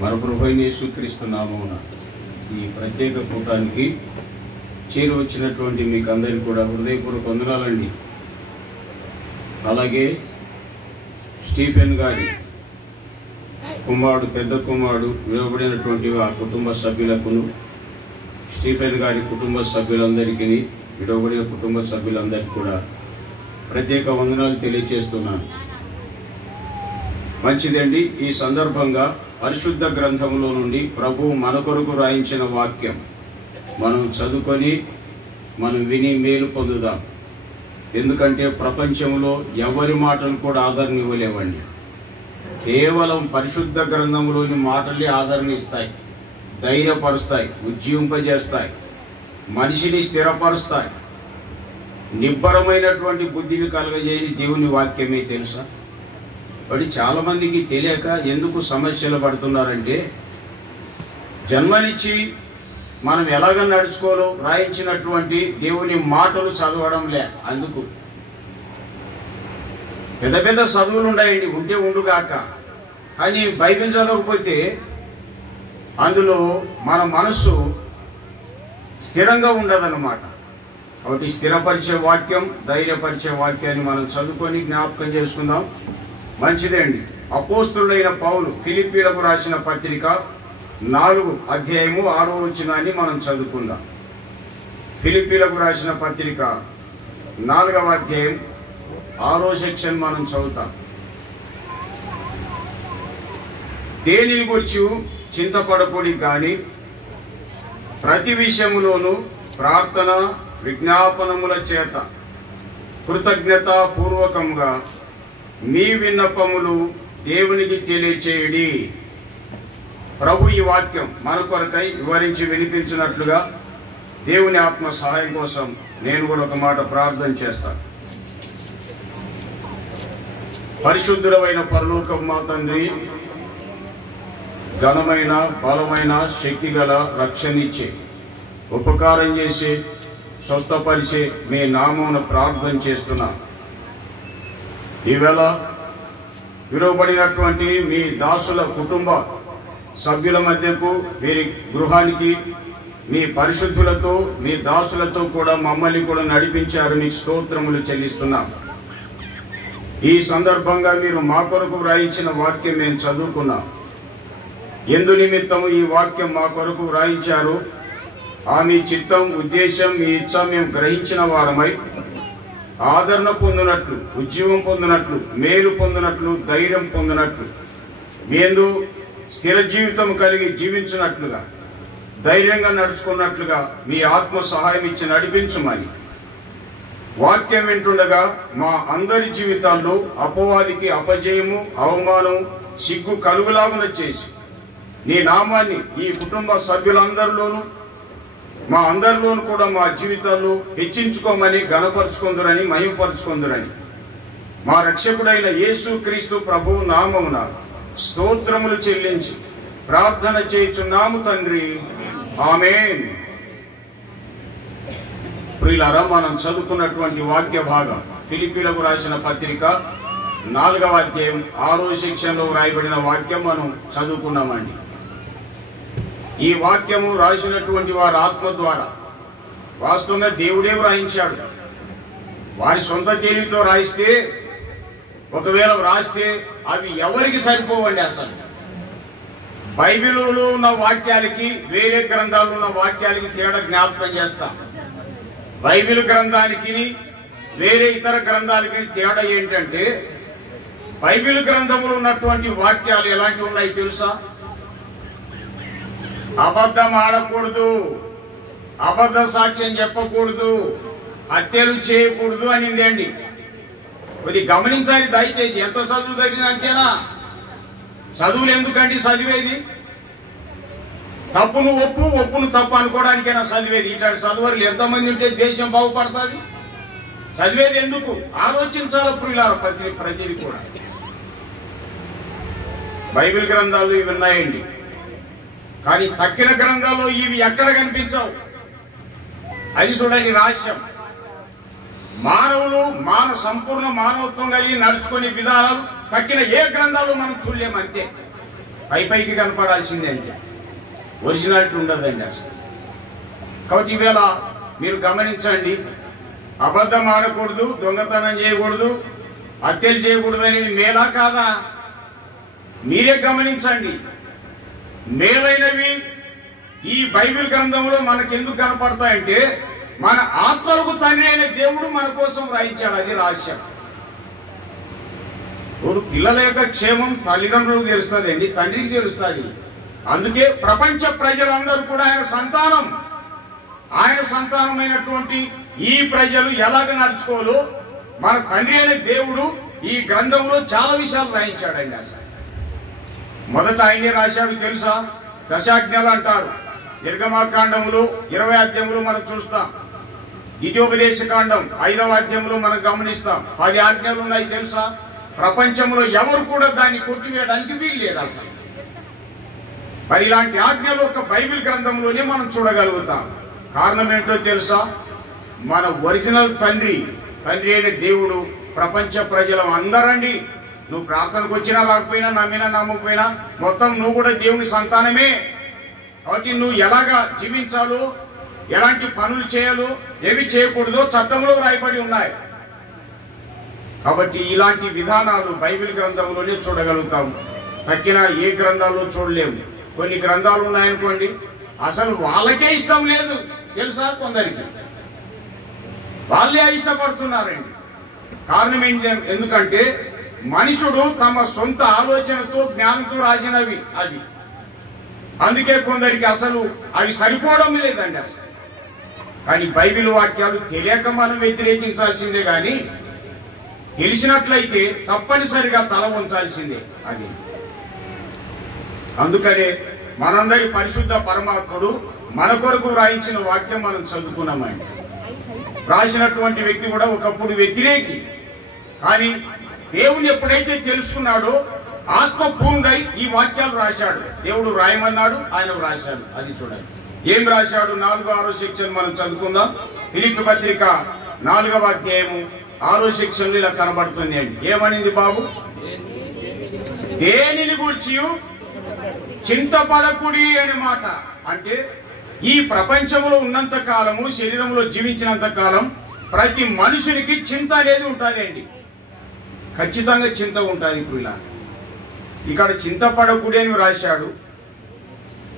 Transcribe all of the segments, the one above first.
మన ప్రభువైన యేసుక్రీస్తు నామమున ఈ ప్రత్యేక కూటానికి చేరువచ్చినటువంటి మీకు అందరికీ కూడా హృదయపూర్వక వందనాలండి. అలాగే స్టీఫెన్ గారి కుమారుడు, పెద్ద కుమారుడు విడవబడినటువంటి ఆ కుటుంబ సభ్యులకును, స్టీఫెన్ గారి కుటుంబ సభ్యులందరికీ, విడవబడిన కుటుంబ సభ్యులందరికీ కూడా ప్రత్యేక వందనాలు తెలియజేస్తున్నాను. మంచిదండి. ఈ సందర్భంగా పరిశుద్ధ గ్రంథంలో నుండి ప్రభువు మన కొరకు రాయించిన వాక్యం మనం చదువుకొని మనం విని మేలు పొందుదాం. ఎందుకంటే ప్రపంచంలో ఎవరి మాటలు కూడా ఆదరణ ఇవ్వలేవండి. కేవలం పరిశుద్ధ గ్రంథంలోని మాటలే ఆదరణ ఇస్తాయి, ధైర్యపరుస్తాయి, ఉజ్జీవింపజేస్తాయి, మనిషిని స్థిరపరుస్తాయి, నిబ్బరమైనటువంటి బుద్ధిని కలుగజేసి దేవుని వాక్యమే తెలుసా. వాటి చాలామందికి తెలియక ఎందుకు సమస్యలు పడుతున్నారంటే, జన్మనిచ్చి మనం ఎలాగ నడుచుకోవాలో రాయించినటువంటి దేవుని మాటలు చదవడంలే. అందుకు పెద్ద పెద్ద చదువులు ఉన్నాయండి, ఉంటే ఉండుగాక, కానీ బైబిల్ చదవకపోతే అందులో మన మనస్సు స్థిరంగా ఉండదన్నమాట. కాబట్టి స్థిరపరిచే వాక్యం, ధైర్యపరిచే వాక్యాన్ని మనం చదువుకొని జ్ఞాపకం చేసుకుందాం. మంచిదే అండి. అపోస్తులైన పౌలు ఫిలిప్పీలకు రాసిన పత్రిక 4:6 మనం చదువుకుందాం. ఫిలిప్పీలకు రాసిన పత్రిక 4:6 మనం చదువుతాం. దేనిని గురించి చింతపడకూడి కానీ ప్రతి విషయములోనూ ప్రార్థన విజ్ఞాపనముల చేత కృతజ్ఞతాపూర్వకంగా మీ విన్నపములు దేవునికి తెలియచేయుడి. ప్రభు ఈ వాక్యం మన కొరకై వివరించి వినిపించినట్లుగా దేవుని ఆత్మ సహాయం కోసం నేను కూడా ఒక మాట ప్రార్థన చేస్తాను. పరిశుద్ధుడమైన పరలోకపు మా తండ్రి, ఘనమైన బలమైన శక్తి గల రక్షణిచ్చే, ఉపకారం చేసి స్వస్థపరిచే మీ నామమున ప్రార్థన చేస్తున్నా. ఈవేళ విడవబడినటువంటి మీ దాసుల కుటుంబ సభ్యుల మధ్యకు, వీరి గృహానికి మీ పరిశుద్ధులతో, మీ దాసులతో కూడా మమ్మల్ని కూడా నడిపించారు. మీకు స్తోత్రములు చెల్లిస్తున్నాం. ఈ సందర్భంగా మీరు మా కొరకు వ్రాయించిన వాక్యం మేము చదువుకున్నాం. ఎందు నిమిత్తము ఈ వాక్యం మా కొరకు వ్రాయించారు, ఆ మీ చిత్తం, ఉద్దేశం, మీ ఇచ్చ మేము గ్రహించిన వారమై ఆదరణ పొందినట్లు, ఉజ్జీవం పొందినట్లు, మేలు పొందినట్లు, ధైర్యం పొందినట్లు, మేందు స్థిర జీవితం కలిగి జీవించినట్లుగా, ధైర్యంగా నడుచుకున్నట్లుగా మీ ఆత్మ సహాయం ఇచ్చి నడిపించమని వాక్యం వింటుండగా మా అందరి జీవితాల్లో అపవాదికి అపజయము, అవమానం, సిగ్గు కలుగులాగున చేసి నీ నామాన్ని ఈ కుటుంబ సభ్యులందరిలోనూ, మా అందరిలోనూ కూడా మా జీవితాల్లో హెచ్చించుకోమని, ఘనపరుచుకుందురని, మహిమపరుచుకుందురని మా రక్షకుడైన యేసుక్రీస్తు ప్రభువు నామమున స్తోత్రములు చెల్లించి ప్రార్థన చేయుచున్నాము తండ్రి. ఆమేన్. ప్రియులారా, మనం చదువుకున్నటువంటి వాక్య భాగం ఫిలిప్పీలకు రాసిన పత్రిక 4:6 రాయబడిన వాక్యం మనం చదువుకున్నామండి. ఈ వాక్యము రాసినటువంటి వారి ఆత్మ ద్వారా, వాస్తవంగా దేవుడే వ్రాయించాడు. వారి సొంత తెలివితో రాయిస్తే, ఒకవేళ వ్రాస్తే అవి ఎవరికి సరిపోవండి. అసలు బైబిల్లో ఉన్న వాక్యాలకి వేరే గ్రంథాల్లో ఉన్న వాక్యాలకి తేడా జ్ఞాపకం చేస్తాం. బైబిల్ గ్రంథానికి వేరే ఇతర గ్రంథాలకి తేడా ఏంటంటే, బైబిల్ గ్రంథంలో ఉన్నటువంటి వాక్యాలు ఎలాంటివి ఉన్నాయి తెలుసా? అబద్ధం ఆడకూడదు, అబద్ధ సాక్ష్యం చెప్పకూడదు, హత్యలు చేయకూడదు అనింది అండి. ఇది గమనించాలి దయచేసి. ఎంత చదువు తగ్గిందంటేనా? చదువులు ఎందుకండి చదివేది? తప్పును ఒప్పు, ఒప్పును తప్పు అనుకోవడానికైనా చదివేది. ఇట్లాంటి చదువులు ఎంతమంది ఉంటే దేశం బాగుపడుతుంది? చదివేది ఎందుకు? ఆలోచించాల ప్రియులార ప్రతిది కూడా. బైబిల్ గ్రంథాలు ఇవి ఉన్నాయండి, కానీ తక్కిన గ్రంథాల్లో ఇవి ఎక్కడ కనిపించవు. అది చూడండి రహస్యం. మానవులు సంపూర్ణ మానవత్వం కలిగి నడుచుకునే విధానాలు తక్కిన ఏ గ్రంథాలు మనం చూడలేము. అంతే. పైకి కనపడాల్సిందే అంటే ఒరిజినాలిటీ ఉండదండి అసలు. కాబట్టి ఈవేళ మీరు గమనించండి, అబద్ధం ఆడకూడదు, దొంగతనం చేయకూడదు, హత్యలు చేయకూడదు అనేది మేలా కాదా? మీరే గమనించండి. మేలైనవి ఈ బైబిల్ గ్రంథంలో మనకెందుకు కనపడతాయంటే మన ఆత్మలకు తండ్రి అయిన దేవుడు మన కోసం రాయించాడు. అది రహస్యం. ఇప్పుడు పిల్లల యొక్క క్షేమం తల్లిదండ్రులకు తెలుస్తుంది అండి, తండ్రికి తెలుస్తుంది. అందుకే ప్రపంచ ప్రజలందరూ కూడా ఆయన సంతానమైనటువంటి ఈ ప్రజలు ఎలాగ నడుచుకోవాలో మన తండ్రి అయిన దేవుడు ఈ గ్రంథంలో చాలా విషయాలు రాయించాడండి. అసలు మొదట ఆయనే రాశాడు తెలుసా? దశాజ్ఞలు అంటారు. నిర్గమాకాండంలో 20 అధ్యాయంలో మనం చూస్తాం. ద్వితీయోపదేశ కాండం 5వ అధ్యాయంలో మనం గమనిస్తాం. 10 ఆజ్ఞలు ఉన్నాయి తెలుసా? ప్రపంచంలో ఎవరు కూడా దాన్ని కొట్టివేయడానికి వీలు లేదు అసలు. మరి ఇలాంటి ఆజ్ఞలు ఒక బైబిల్ గ్రంథంలోనే మనం చూడగలుగుతాం. కారణం ఏంటో తెలుసా? మన ఒరిజినల్ తండ్రి అయిన దేవుడు ప్రపంచ ప్రజలం అందరండి. నువ్వు ప్రార్థనకు వచ్చినా రాకపోయినా, నమ్మినా నమ్మకపోయినా, మొత్తం నువ్వు కూడా దేవుని సంతానమే. కాబట్టి నువ్వు ఎలాగా జీవించాలో, ఎలాంటి పనులు చేయాలో, ఏవి చేయకూడదో చట్టంలో రాయబడి ఉన్నాయి. కాబట్టి ఇలాంటి విధానాలు బైబిల్ గ్రంథంలోనే చూడగలుగుతాం. తక్కిన ఏ గ్రంథాల్లో చూడలేము. కొన్ని గ్రంథాలు ఉన్నాయనుకోండి, అసలు వాళ్ళకే ఇష్టం లేదు తెలుసా? కొందరికి వాళ్ళే ఇష్టపడుతున్నారండి. కారణం ఏంటి? ఎందుకంటే మనుషుడు తమ సొంత ఆలోచనతో జ్ఞానంతో రాసినవి అవి. అందుకే కొందరికి అసలు అవి సరిపోవడం లేదండి అసలు. కానీ బైబిల్ వాక్యాలు తెలియక మనం వ్యతిరేకించాల్సిందే, కానీ తెలిసినట్లయితే తప్పనిసరిగా తల వంచాల్సిందే. అది అందుకనే మనందరి పరిశుద్ధ పరమాత్ముడు మన కొరకు వ్రాయించిన వాక్యం మనం చదువుకున్నామండి. రాసినటువంటి వ్యక్తి కూడా ఒకప్పుడు వ్యతిరేకి, కానీ దేవుని ఎప్పుడైతే తెలుసుకున్నాడో ఆత్మపూర్ణుడై ఈ వాక్యాలు రాశాడు. దేవుడు రాయమన్నాడు, ఆయన రాశాడు. అది చూడండి ఏం రాశాడు. 4వ సెక్షన్ మనం చదువుకుందాం. ఫిలిప్పీ పత్రిక 4వ అధ్యాయము 6వ సెక్షన్ ఇలా కనబడుతుంది అండి. ఏమనింది బాబు? దేనిని గూర్చి చింతపడకుడి అనే మాట. అంటే ఈ ప్రపంచంలో ఉన్నంత కాలము, శరీరంలో జీవించినంత కాలం ప్రతి మనుషునికి చింత అనేది ఉంటుంది అండి. ఖచ్చితంగా చింత ఉంటుంది. ఇప్పుడు ఇలా ఇక్కడ చింతపడకుడి అని రాశాడు.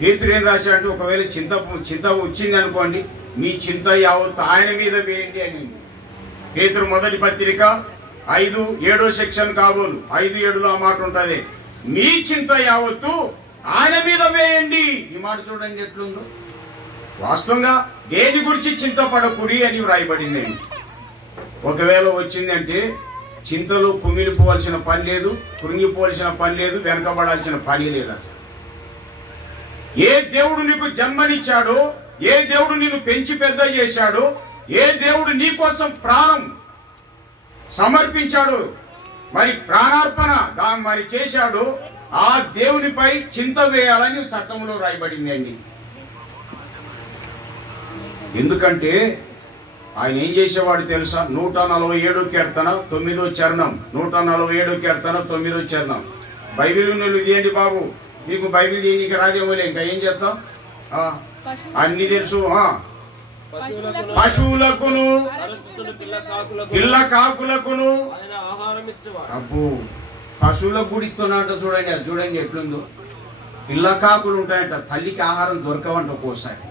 పేతురు ఏం రాశాడు? ఒకవేళ చింత వచ్చింది అనుకోండి, మీ చింత యావత్తు ఆయన మీద వేయండి అని. పేతురు మొదటి పత్రిక 5:7 సెక్షన్ కాబోలు 5:7లో ఆ మాట ఉంటుంది. మీ చింత యావత్తు ఆయన మీద వేయండి. ఈ మాట చూడండి ఎట్లుందో. వాస్తవంగా దేని గురించి చింతపడకుడి అని వ్రాయబడింది. ఒకవేళ వచ్చింది అంటే చింతలో కుమిలిపోవాల్సిన పని లేదు, కృంగిపోవాల్సిన పని లేదు, వెనకబడాల్సిన పని లేదు అసలు. ఏ దేవుడు నీకు జన్మనిచ్చాడో, ఏ దేవుడు నిన్ను పెంచి పెద్ద చేశాడో, ఏ దేవుడు నీ కోసం ప్రాణం సమర్పించాడో, మరి ప్రాణార్పణ మరి చేశాడో, ఆ దేవునిపై చింత వేయాలని చట్టంలో రాయబడింది అండి. ఎందుకంటే ఆయన ఏం చేసేవాడు తెలుసా? 147 కీర్తన 9వ చరణం. 147 కీర్తన 9వ చరణం. బైబిల్ నువ్వు ఇదేంటి బాబు, నీకు బైబిల్ చేయడానికి రాజేమోలే, ఇంకా ఏం చేస్తాం? అన్ని తెలుసు. పశువులకును పిల్ల కాకులకును అబ్బో పశువులకు కూడా ఇస్తున్నాడంట. చూడండి, అది చూడండి ఎట్లుందో. పిల్ల కాకులు ఉంటాయంట, తల్లికి ఆహారం దొరకవంట. ఒక్కోసారి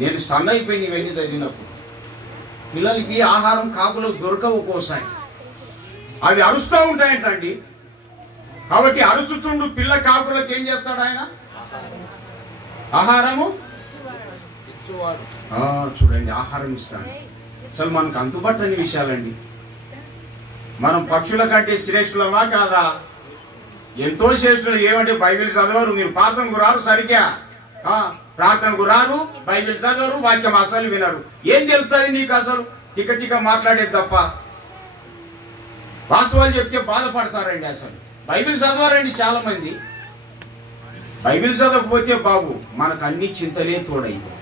నేను స్టన్ అయిపోయింది ఇవన్నీ చదివినప్పుడు. పిల్లలకి ఆహారం కాకులకు దొరకవు ఒక్కోసారి, అవి అరుస్తూ ఉంటాయంటండి. కాబట్టి అరుచుచుండు పిల్ల కాకులకు ఏం చేస్తాడు ఆయన? ఆహారము చూడండి, ఆహారం ఇస్తాడు. అసలు మనకు అంతుబట్టని విషయాలండి. మనం పక్షుల కంటే శ్రేష్ఠులమా కాదా? ఎంతో శ్రేష్ఠులు. ఏమంటే బైబిల్ చదవరు, మీరు ప్రార్థనకు రారు, సరిగ్గా ప్రార్థనకు రారు, బైబిల్ చదవరు, వాక్యం అసలు వినరు. ఏం తెలుస్తుంది నీకు? అసలు తిక్క మాట్లాడేది తప్ప. వాస్తవాలు చెప్తే బాధపడతారండి. అసలు బైబిల్ చదవరండి చాలా మంది. బైబిల్ చదవకపోతే బాబు మనకు అన్ని చింతలే తోడైంది.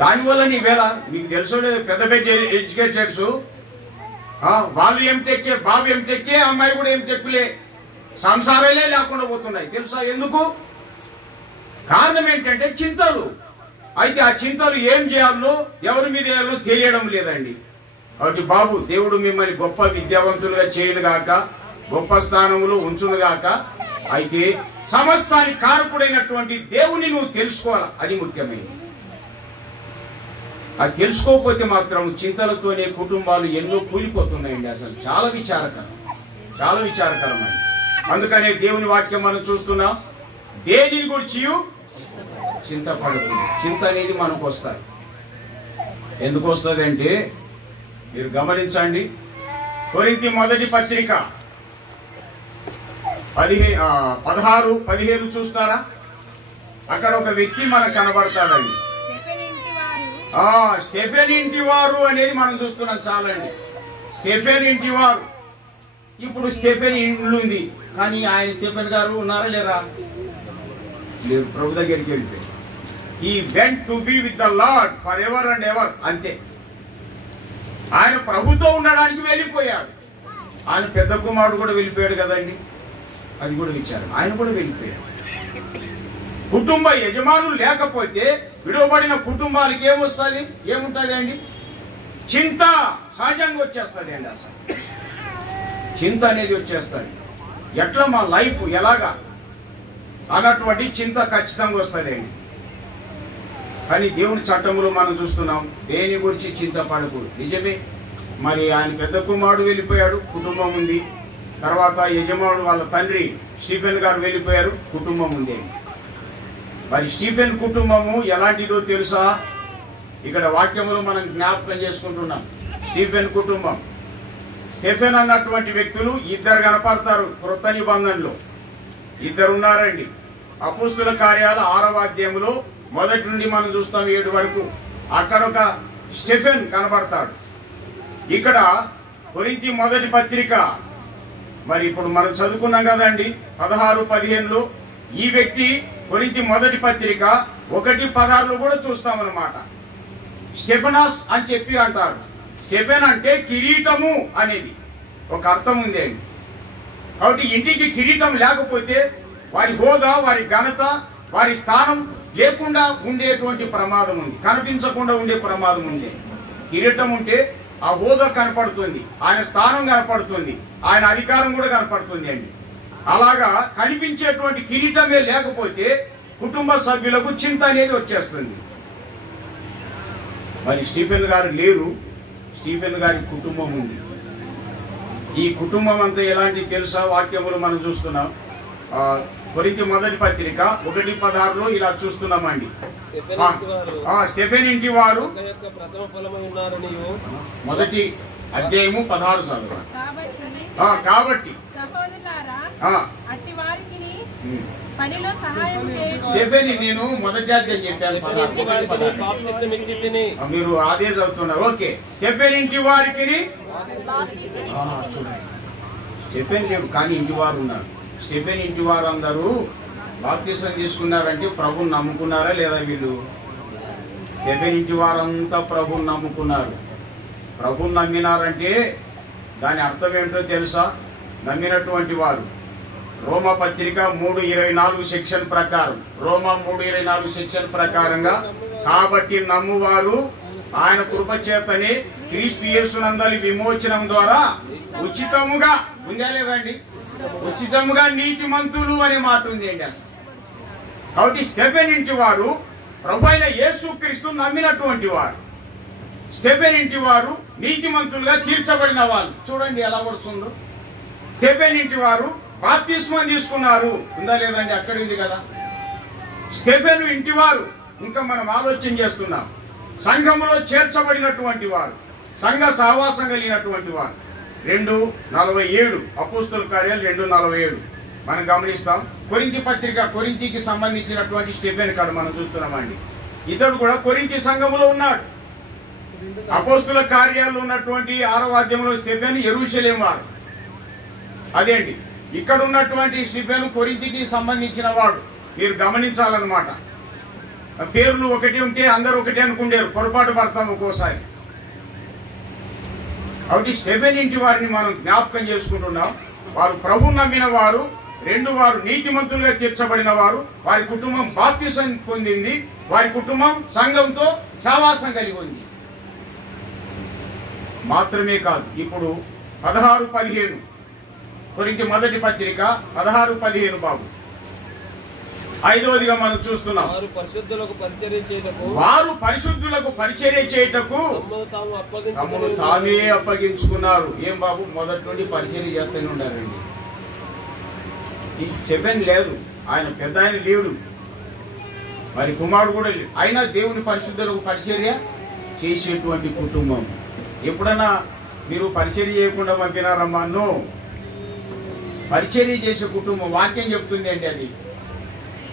దానివల్ల నీవేళ మీకు తెలుసో లేదు, పెద్ద పెద్ద ఎడ్యుకేటెడ్స్ వాళ్ళు ఎంటెక్కే, బాబు ఎంటెక్కే, అమ్మాయి కూడా ఎంటెక్కులే. సంసారాలే లేకుండా పోతున్నాయి. తెలుసా ఎందుకు? కారణం ఏంటంటే చింతలు. అయితే ఆ చింతలు ఏం చేయాలో ఎవరి మీద చేయాలో తెలియడం లేదండి. కాబట్టి బాబు, దేవుడు మిమ్మల్ని గొప్ప విద్యావంతులుగా చేయనుగాక, గొప్ప స్థానంలో ఉంచునుగాక. అయితే సమస్తానికి కారకుడైనటువంటి దేవుని నువ్వు తెలుసుకోవాలి, అది ముఖ్యమైనది. అది తెలుసుకోకపోతే మాత్రం చింతలతోనే కుటుంబాలు ఎన్నో కూలిపోతున్నాయండి. అసలు చాలా విచారకరం, చాలా విచారకరమండి. అందుకనే దేవుని వాక్యం మనం చూస్తున్నాం, దేనిని గురించి చింతపడుతుంది. చింత అనేది మనకు వస్తుంది. ఎందుకు వస్తుంది అంటే మీరు గమనించండి, కొరింథీ మొదటి పత్రిక 16-17 చూస్తారా? అక్కడ ఒక వ్యక్తి మనకు కనబడతాడండి. స్టెఫెన్ ఇంటి వారు అనేది మనం చూస్తున్నాం. చాలండి, స్టెఫెన్ ఇంటి వారు. ఇప్పుడు స్టెఫెన్ ఇల్లు ఉంది, కానీ ఆయన స్టెఫెన్ గారు ఉన్నారా లేరా? లేదు, ప్రభు దగ్గరికి వెళ్ళిపోయి ఈ went to be with the lord for ever and ever. అంతే, ఆయన ప్రభుతో ఉండడానికి వెళ్ళిపోయాడు. ఆయన పెద్ద కుమారుడు కూడా వెళ్ళిపోయాడు కదండి, అది కూడా విచారం. ఆయన కూడా వెళ్ళిపోయాడు. కుటుంబ యజమానులు లేకపోతే విడవబడిన కుటుంబాలకి ఏమొస్తుంది? ఏముంటుంది అండి? చింత సహజంగా వచ్చేస్తుంది అండి. అసలు చింత అనేది వచ్చేస్తుంది. ఎట్లా మా లైఫ్ ఎలాగా అన్నటువంటి చింత ఖచ్చితంగా వస్తుంది అండి. కానీ దేవుని చట్టంలో మనం చూస్తున్నాం, దేని గురించి చింత పడకూడదు. నిజమే, మరి ఆయన పెద్ద కుమారుడు వెళ్ళిపోయాడు, కుటుంబం ఉంది. తర్వాత యజమానుడు వాళ్ళ తండ్రి స్టీఫెన్ గారు వెళ్ళిపోయారు, కుటుంబం ఉంది. మరి స్టీఫెన్ కుటుంబము ఎలాంటిదో తెలుసా? ఇక్కడ వాక్యములు మనం జ్ఞాపకం చేసుకుంటున్నాం. స్టీఫెన్ కుటుంబం, స్టెఫెన్ అన్నటువంటి వ్యక్తులు ఇద్దరు కనపడతారు క్రొత్త నిబంధనలో. ఇద్దరు ఉన్నారండి. అపోస్తుల కార్యాలు 6వ అధ్యాయంలో 1 నుండి మనం చూస్తాం 7 వరకు. అక్కడ ఒక స్టెఫెన్ కనబడతాడు. ఇక్కడ కొరింథీ మొదటి పత్రిక, మరి ఇప్పుడు మనం చదువుకున్నాం కదండి 16-15లో. ఈ వ్యక్తి కొరింథీ మొదటి పత్రిక 1:16లో కూడా చూస్తామన్నమాట. స్టెఫెనాస్ అని చెప్పి అంటారు. స్టెఫెన్ అంటే కిరీటము అనేది ఒక అర్థం ఉంది అండి. కాబట్టి ఇంటికి కిరీటం లేకపోతే వారి హోదా, వారి ఘనత, వారి స్థానం లేకుండా ఉండేటువంటి ప్రమాదం ఉంది, కనిపించకుండా ఉండే ప్రమాదం ఉంది. కిరీటం ఉంటే ఆ హోదా కనపడుతుంది, ఆయన స్థానం కనపడుతుంది, ఆయన అధికారం కూడా కనపడుతుంది అండి. అలాగా కనిపించేటువంటి కిరీటమే లేకపోతే కుటుంబ సభ్యులకు చింత అనేది వచ్చేస్తుంది. మరి స్టీఫెన్ గారు లేరు, స్టీఫెన్ గారి కుటుంబం ఉంది. ఈ కుటుంబం అంతా ఎలాంటి తెలుసా? వాక్యములు మనం చూస్తున్నాం. కొరింథీ మొదటి పత్రిక 1:16లో ఇలా చూస్తున్నామండి. స్టెఫెన్ ఇంటి వారు మొదటి అధ్యాయము 16 చదవాలి. కాబట్టి స్టెఫెన్, నేను మొదటి అధ్యాయం చెప్పాను, మీరు అదే చదువుతున్నారు. ఓకే, స్టెఫెన్ ఇంటి వారికి చూడండి, స్టెఫెన్ లేవు కానీ ఇంటి వారు ఉన్నారు. స్టెఫెన్ ఇంటి వారు అందరూ బాప్తిసం తీసుకున్నారంటే ప్రభుని నమ్ముకున్నారా లేదా? వీళ్ళు స్టెఫెన్ ఇంటి వారంతా ప్రభుని నమ్ముకున్నారు. ప్రభుని నమ్మినారంటే దాని అర్థం ఏంటో తెలుసా? నమ్మినటువంటి వారు రోమా పత్రిక 3:24 సెక్షన్ ప్రకారం, రోమా 3:24 సెక్షన్ ప్రకారంగా, కాబట్టి నమ్మువారు ఆయన కృపచేతనే క్రీస్తు యేసునందలి విమోచనం ద్వారా ఉచితముగా ఉందా లేదండి? ఉచితముగా నీతిమంతులు అనే మాట ఉంది అండి అసలు. కాబట్టి స్టెఫెన్ ఇంటి వారు ప్రభు అయిన యేసుక్రీస్తు నమ్మినటువంటి వారు. స్టెఫెన్ ఇంటి వారు నీతిమంతులుగా తీర్చబడిన వాళ్ళు. చూడండి ఎలా పడుతుందో. స్టెఫెన్ ఇంటి వారు బాప్తిస్మం తీసుకున్నారు, ఉందా లేదండి? అక్కడ ఉంది కదా. స్టెఫెన్ ఇంటి వారు ఇంకా మనం ఆలోచన చేస్తున్నాం, సంఘములో చేర్చబడినటువంటి వారు, సంఘ సహవాసం కలిగినటువంటి వారు. 2:47 అపోస్తుల కార్యాలు 2:47 మనం గమనిస్తాం. కొరింథీ పత్రిక, కొరింథీకి సంబంధించినటువంటి స్టెఫెన్ కాడ మనం చూస్తున్నామండి. ఇతడు కూడా కొరింథీ సంఘములో ఉన్నాడు. అపోస్తుల కార్యాల్లో ఉన్నటువంటి 6వ అధ్యాయంలో స్టెఫెన్ యెరూషలేం వారు. అదేంటి ఇక్కడ ఉన్నటువంటి స్టెఫెన్ కొరింథీకి సంబంధించిన వాడు. మీరు గమనించాలన్నమాట. పేర్లు ఒకటి ఉంటే అందరూ ఒకటి అనుకుంటారు, పొరపాటు పడతాం ఒక్కోసారి. కాబట్టి స్టెఫెన్ ఇంటి వారిని మనం జ్ఞాపకం చేసుకుంటున్నాం. వారు ప్రభు నమ్మిన వారు, రెండు, వారు నీతిమంతులుగా తీర్చబడిన వారు, వారి కుటుంబం బాప్తిసం పొందింది, వారి కుటుంబం సంఘంతో సహవాసం కలిగి ఉంది. మాత్రమే కాదు, ఇప్పుడు 16-15 కొరింథీ మొదటి పత్రిక 16-15 బాబు, 5వదిగా మనం చూస్తున్నాం. వారు పరిశుద్ధులకు పరిచర్య చేయుటకు తమను తామే అప్పగించుకున్నారు. ఏం బాబు, మొదటి నుండి పరిచర్య చేస్తూనే ఉండారండి. ఈ స్టెఫెన్ లేదు, ఆయన పెద్ద ఆయన లేడు, మరి కుమారుడు కూడా లేడు, అయినా దేవుని పరిశుద్ధులకు పరిచర్య చేసేటువంటి కుటుంబం. ఎప్పుడన్నా మీరు పరిచర్య చేయకుండా పంపినారమ్మా? నో, పరిచర్య చేసే కుటుంబం వాక్యం చెప్తుంది అండి అది.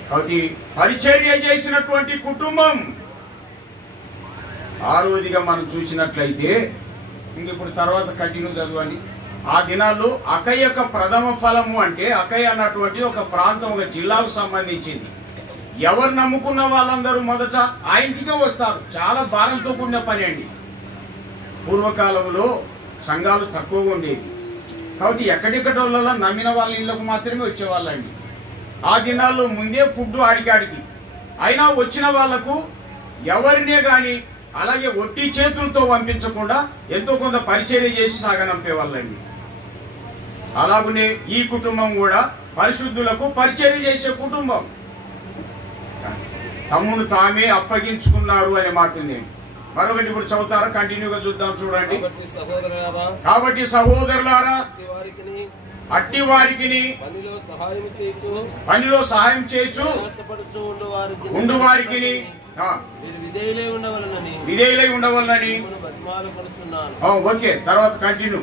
కాబట్టి పరిచర్య చేసినటువంటి కుటుంబం. 6వదిగా మనం చూసినట్లయితే, ఇంక ఇప్పుడు తర్వాత కంటిన్యూ చదవండి. ఆ దినాల్లో అకయ్య యొక్క ప్రథమ ఫలము అంటే, అకయ్య అన్నటువంటి ఒక ప్రాంతం, ఒక జిల్లాకు సంబంధించింది. ఎవరు నమ్ముకున్న వాళ్ళందరూ మొదట ఆ ఇంటికే వస్తారు. చాలా భారంతో కూడిన పని అండి. పూర్వకాలంలో సంఘాలు తక్కువగా ఉండేవి కాబట్టి ఎక్కడెక్కడ వాళ్ళ నమ్మిన వాళ్ళ ఇళ్ళకు మాత్రమే వచ్చేవాళ్ళండి. ఆ దినాల్లో ముందే ఫుడ్ ఆడికాడికి, అయినా వచ్చిన వాళ్లకు ఎవరినే కానీ అలాగే ఒట్టి చేతులతో పంపించకుండా ఎంతో కొంత పరిచర్య చేసి సాగనంపేవాళ్ళండి. అలాగనే ఈ కుటుంబం కూడా పరిశుద్ధులకు పరిచర్య చేసే కుటుంబం. తమ్మును తామే అప్పగించుకున్నారు అనే మాట ఉంది. మరొకటి ఇప్పుడు చదువుతారా? కంటిన్యూగా చూద్దాం, చూడండి. కాబట్టి సహోదరులారా, అట్టి వారికి పనిలో సహాయం చేయొచ్చు ఉండు వారికి విధేయులై ఉండవలనని. ఓకే, తర్వాత కంటిన్యూ.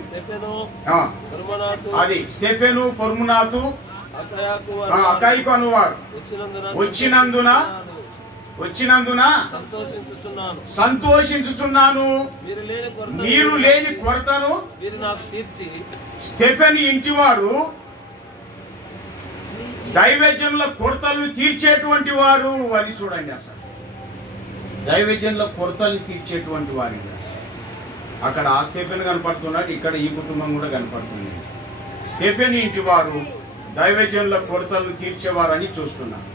అది స్టెఫెను, ఫొర్మునాతు, అకాయికు అనువారు వచ్చినందున సంతోషించుచున్నాను. మీరు లేని కొరతను స్టెఫెన్ ఇంటి వారు దైవజనుల కొరతలను తీర్చేటువంటి వారు. అది చూడండి, అసలు దైవజనుల కొరతలను తీర్చేటువంటి వారు. అక్కడ ఆ స్టెఫెన్ కనపడుతున్నాడు, ఇక్కడ ఈ కుటుంబం కూడా కనపడుతుంది. స్టెఫెన్ ఇంటి వారు దైవజనుల కొరతలను తీర్చేవారని చూస్తున్నారు.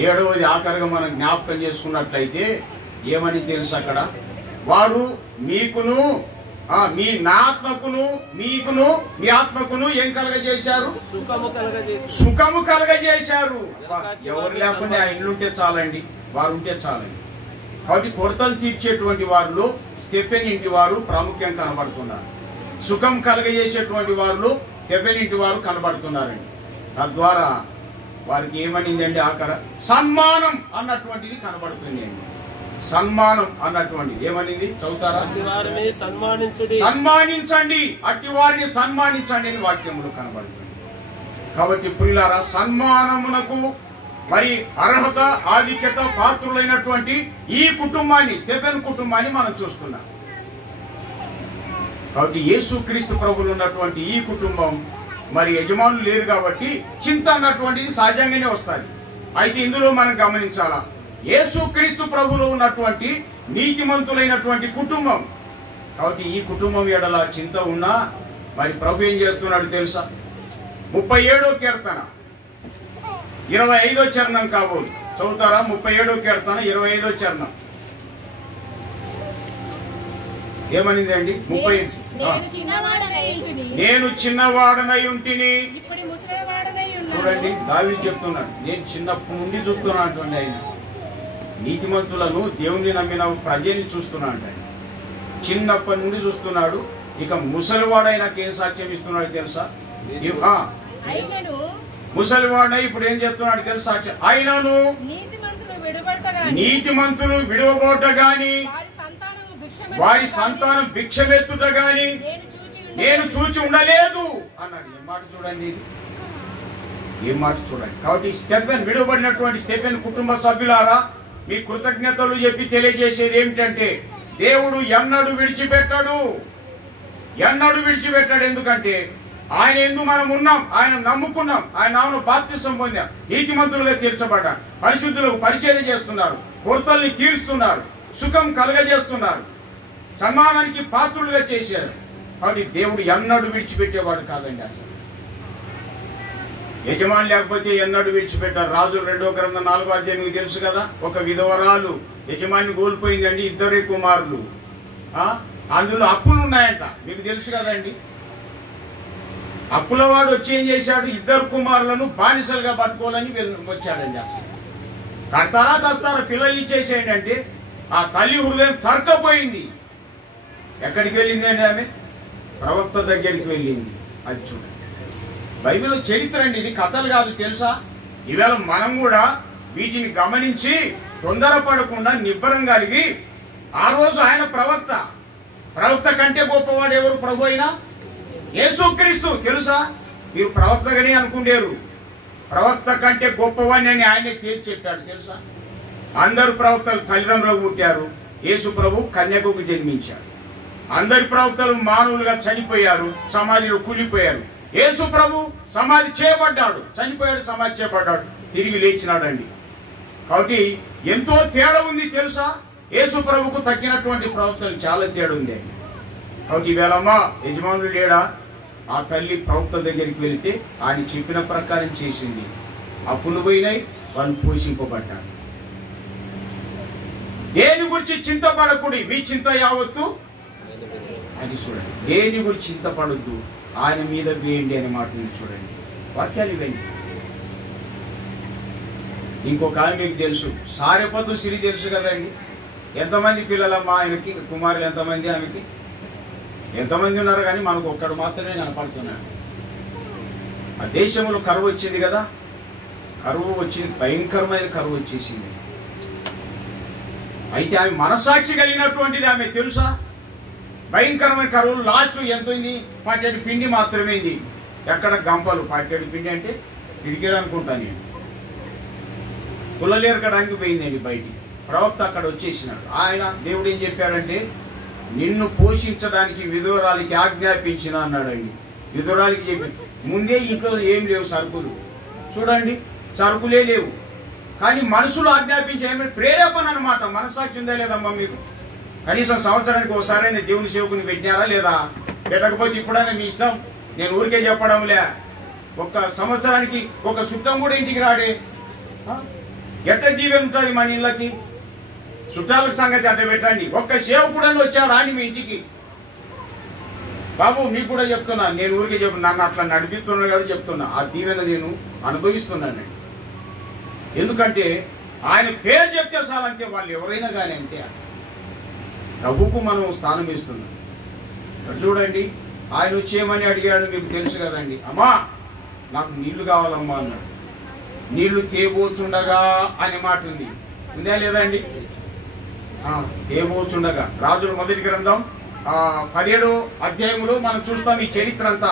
7వది ఆఖరిగా మనం జ్ఞాపకం చేసుకున్నట్లయితే ఏమని తెలుసు అక్కడ? వారు మీకును నా ఆత్మకును మీకును మీ ఆత్మకును ఏం కలగజేశారు? సుఖము కలగజేశారు. ఎవరు లేకుండా ఆ ఇల్లుంటే చాలండి, వారు ఉంటే చాలండి. కాబట్టి కొరతలు తీర్చేటువంటి వారిలో స్టెఫెన్ ఇంటి వారు ప్రాముఖ్యం కనబడుతున్నారు. సుఖం కలగజేసేటువంటి వారిలో స్టెఫెన్ ఇంటి వారు కనబడుతున్నారండి. తద్వారా వారికి ఏమనిందండి? ఆఖర సన్మానం అన్నటువంటిది కనబడుతుంది అండి. సన్మానం అన్నటువంటిది ఏమనింది? చదువుతారా? సన్మానించండి, అట్టి వారిని సన్మానించండి అని వాక్యములు కనబడుతుంది. కాబట్టి ప్రియులారా, సన్మానమునకు మరి అర్హత, ఆధిక్యత పాత్రులైనటువంటి ఈ కుటుంబాన్ని, స్టెఫెన్ కుటుంబాన్ని మనం చూస్తున్నాం. కాబట్టి యేసుక్రీస్తు ప్రభువులు ఉన్నటువంటి ఈ కుటుంబం, మరి యజమానులు లేరు కాబట్టి చింత అన్నటువంటిది సహజంగానే వస్తుంది. అయితే ఇందులో మనం గమనించాలా, యేసుక్రీస్తు ప్రభువులో ఉన్నటువంటి నీతిమంతులైనటువంటి కుటుంబం. కాబట్టి ఈ కుటుంబం ఎడల చింత ఉన్నా మరి ప్రభు ఏం చేస్తున్నాడు తెలుసా? 37వ కీర్తన 25వ చరణం కాబోలు చదువుతారా? 37వ కీర్తన 25వ చరణం ఏమనింది అండి? 30 నేను చిన్నవాడనై ఉంటిని. చూడండి, దావీదు చెప్తున్నాడు, నేను చిన్నప్పటి నుండి చూస్తున్నా అంటుండే. ఆయన నీతిమంతులను, దేవుని నమ్మిన ప్రజల్ని చూస్తున్నా అంటే చిన్నప్పటి నుండి చూస్తున్నాడు. ఇక ముసలివాడైనాక ఏం సాక్ష్యం ఇస్తున్నాడు తెలుసా? ముసలివాడై ఇప్పుడు ఏం చెప్తున్నాడు తెలుసా? అయినను నీతిమంతులు విడవబోట గాని వారి సంతానం భిక్షమెత్తుట గాని నేను చూచి ఉండలేదు అన్నాడు. ఏం మాట చూడండి, ఏం మాట చూడండి. కాబట్టి స్టెఫెన్, విడవబడినటువంటి స్టెఫెన్ కుటుంబ సభ్యులారా, మీ కృతజ్ఞతలు చెప్పి తెలియజేసేది ఏమిటంటే, దేవుడు ఎన్నడూ విడిచిపెట్టాడు. ఎందుకంటే ఆయన ఎందు మనం ఉన్నాం, ఆయన నమ్ముకున్నాం, ఆయన నామమున బాప్తిసం పొందాం, నీతిమంతులుగా తీర్చబడ్డాం, పరిశుద్ధులకు పరిచర్య చేస్తున్నారు, కొరతల్ని తీరుస్తున్నారు, సుఖం కలగజేస్తున్నారు, సన్మానానికి పాత్రులుగా చేశారు. కాబట్టి దేవుడు ఎన్నడూ విడిచిపెట్టేవాడు కాదండి. అసలు యజమాని లేకపోతే ఎన్నడూ విడిచిపెట్టారు. రాజులు 2వ గ్రంథం 4వ అధ్యాయం మీకు తెలుసు కదా. ఒక విధవరాలు యజమాని కోల్పోయిందండి, 2 కుమారులు. అందులో అప్పులు ఉన్నాయంట, మీకు తెలుసు కదండి. అప్పులవాడు వచ్చి ఏం చేశాడు, 2 కుమారులను బానిసలుగా పట్టుకోవాలని వచ్చాడండి. అసలు కడతారా పిల్లల్ని ఇచ్చేసేయండి అంటే ఆ తల్లి హృదయం తరకపోయింది. ఎక్కడికి వెళ్ళింది అండి ఆమె? ప్రవక్త దగ్గరికి వెళ్ళింది. అది చూడండి, బైబిల్లో చరిత్ర అండి ఇది, కథలు కాదు తెలుసా. ఈవేళ మనం కూడా వీటిని గమనించి తొందరపడకుండా నిబ్బరం కలిగి, ఆ రోజు ఆయన ప్రవక్త కంటే గొప్పవాడు ఎవరు? ప్రభు అయినా యేసుక్రీస్తు. తెలుసా, మీరు ప్రవక్తగానే అనుకుంటారు, ప్రవక్త కంటే గొప్పవాడిని అని ఆయనే తేల్చి చెప్పాడు. తెలుసా, అందరు ప్రవక్తలు తల్లిదండ్రులకు పుట్టారు, యేసు ప్రభు కన్యకకు జన్మించాడు. అందరి ప్రవక్తలు మానవులుగా చనిపోయారు, సమాధిలో కూలిపోయారు. యేసు ప్రభు సమాధి చేయబడ్డాడు, చనిపోయాడు, సమాధి చేయబడ్డాడు, తిరిగి లేచినాడండి. కాబట్టి ఎంతో తేడా ఉంది తెలుసా. యేసు ప్రభుకు తగ్గినటువంటి ప్రవక్తలు చాలా తేడా ఉంది అండి. కాబట్టి ఈవేళమ్మ యజమానులు లేడా? ఆ తల్లి ప్రవక్త దగ్గరికి వెళితే ఆయన చెప్పిన ప్రకారం చేసింది. అప్పులు పోయినాయి, వాళ్ళు పోషింపబడ్డారు. దేని గురించి చింతపడకూడి, మీ చింత యావత్తు అది చూడండి. దేని గురించి చింతపడద్దు, ఆయన మీద వేయండి అనే మాట చూడండి. వాక్యాలు ఇవ్వండి. ఇంకొక ఆమె మీకు తెలుసు, సారెపద్దు సిరి తెలుసు కదండి. ఎంతమంది పిల్లలమ్మా ఆయనకి? కుమారులు ఎంతమంది ఆమెకి? ఎంతమంది ఉన్నారు కానీ మనకు ఒక్కడు మాత్రమే కనపడుతున్నాడు. ఆ దేశంలో కరువు వచ్చింది కదా, కరువు వచ్చింది, భయంకరమైన కరువు వచ్చేసింది. అయితే ఆమె మనసాక్షి కలిగినటువంటిది ఆమె తెలుసా. భయంకరమైన కరువు, లాస్ట్ ఎంతైంది? 12 పిండి మాత్రమేంది. ఎక్కడ గంపలు 12 పిండి అంటే ఇడికేరు అనుకుంటాను నేను. పుల్లలేరకడానికి పోయిందండి బయటికి. ప్రవక్త అక్కడ వచ్చేసినాడు. ఆయన దేవుడు ఏం చెప్పాడంటే, నిన్ను పోషించడానికి విధురాలికి ఆజ్ఞాపించిన అన్నాడండి. విధురాలికి చెప్పి ముందే ఇంట్లో ఏం లేవు సరుకులు, చూడండి సరుకులే లేవు, కానీ మనుషులు ఆజ్ఞాపించే ప్రేరేపణ అనమాట. మనస్సాక్షి ఉందా లేదమ్మా మీకు? కనీసం సంవత్సరానికి ఒకసారైనా దేవుని సేవకుని పెట్టినారా లేదా? పెట్టకపోతే ఇప్పుడైనా మీ ఇష్టం, నేను ఊరికే చెప్పడంలే. ఒక్క సంవత్సరానికి ఒక చుట్టం కూడా ఇంటికి రాడే. ఎట్ట దీవెన ఉంటుంది మన ఇళ్ళకి? చుట్టాలకు సంగతి అట్ట పెట్టండి. ఒక్క సేవకుడని వచ్చాడు అని మీ ఇంటికి. బాబు మీకు కూడా చెప్తున్నా, నేను ఊరికే నన్ను అట్లా నడిపిస్తున్నా కదా చెప్తున్నా, ఆ దీవెన నేను అనుభవిస్తున్నానండి. ఎందుకంటే ఆయన పేరు చెప్తే చాలంతే, వాళ్ళు ఎవరైనా కానీ అంతే. ప్రభుకు మనం స్థానం ఇస్తున్నాం. చూడండి, ఆయన వచ్చేయమని అడిగాడు, మీకు తెలుసు కదండి. అమ్మా నాకు నీళ్లు కావాలమ్మా అన్నాడు. నీళ్లు తేబోచుండగా అనే మాట ఉంది, ఉందా లేదా అండి? తేబోచుండగా. రాజుల మొదటి గ్రంథం 17వ అధ్యాయంలో మనం చూస్తాం ఈ చరిత్ర అంతా.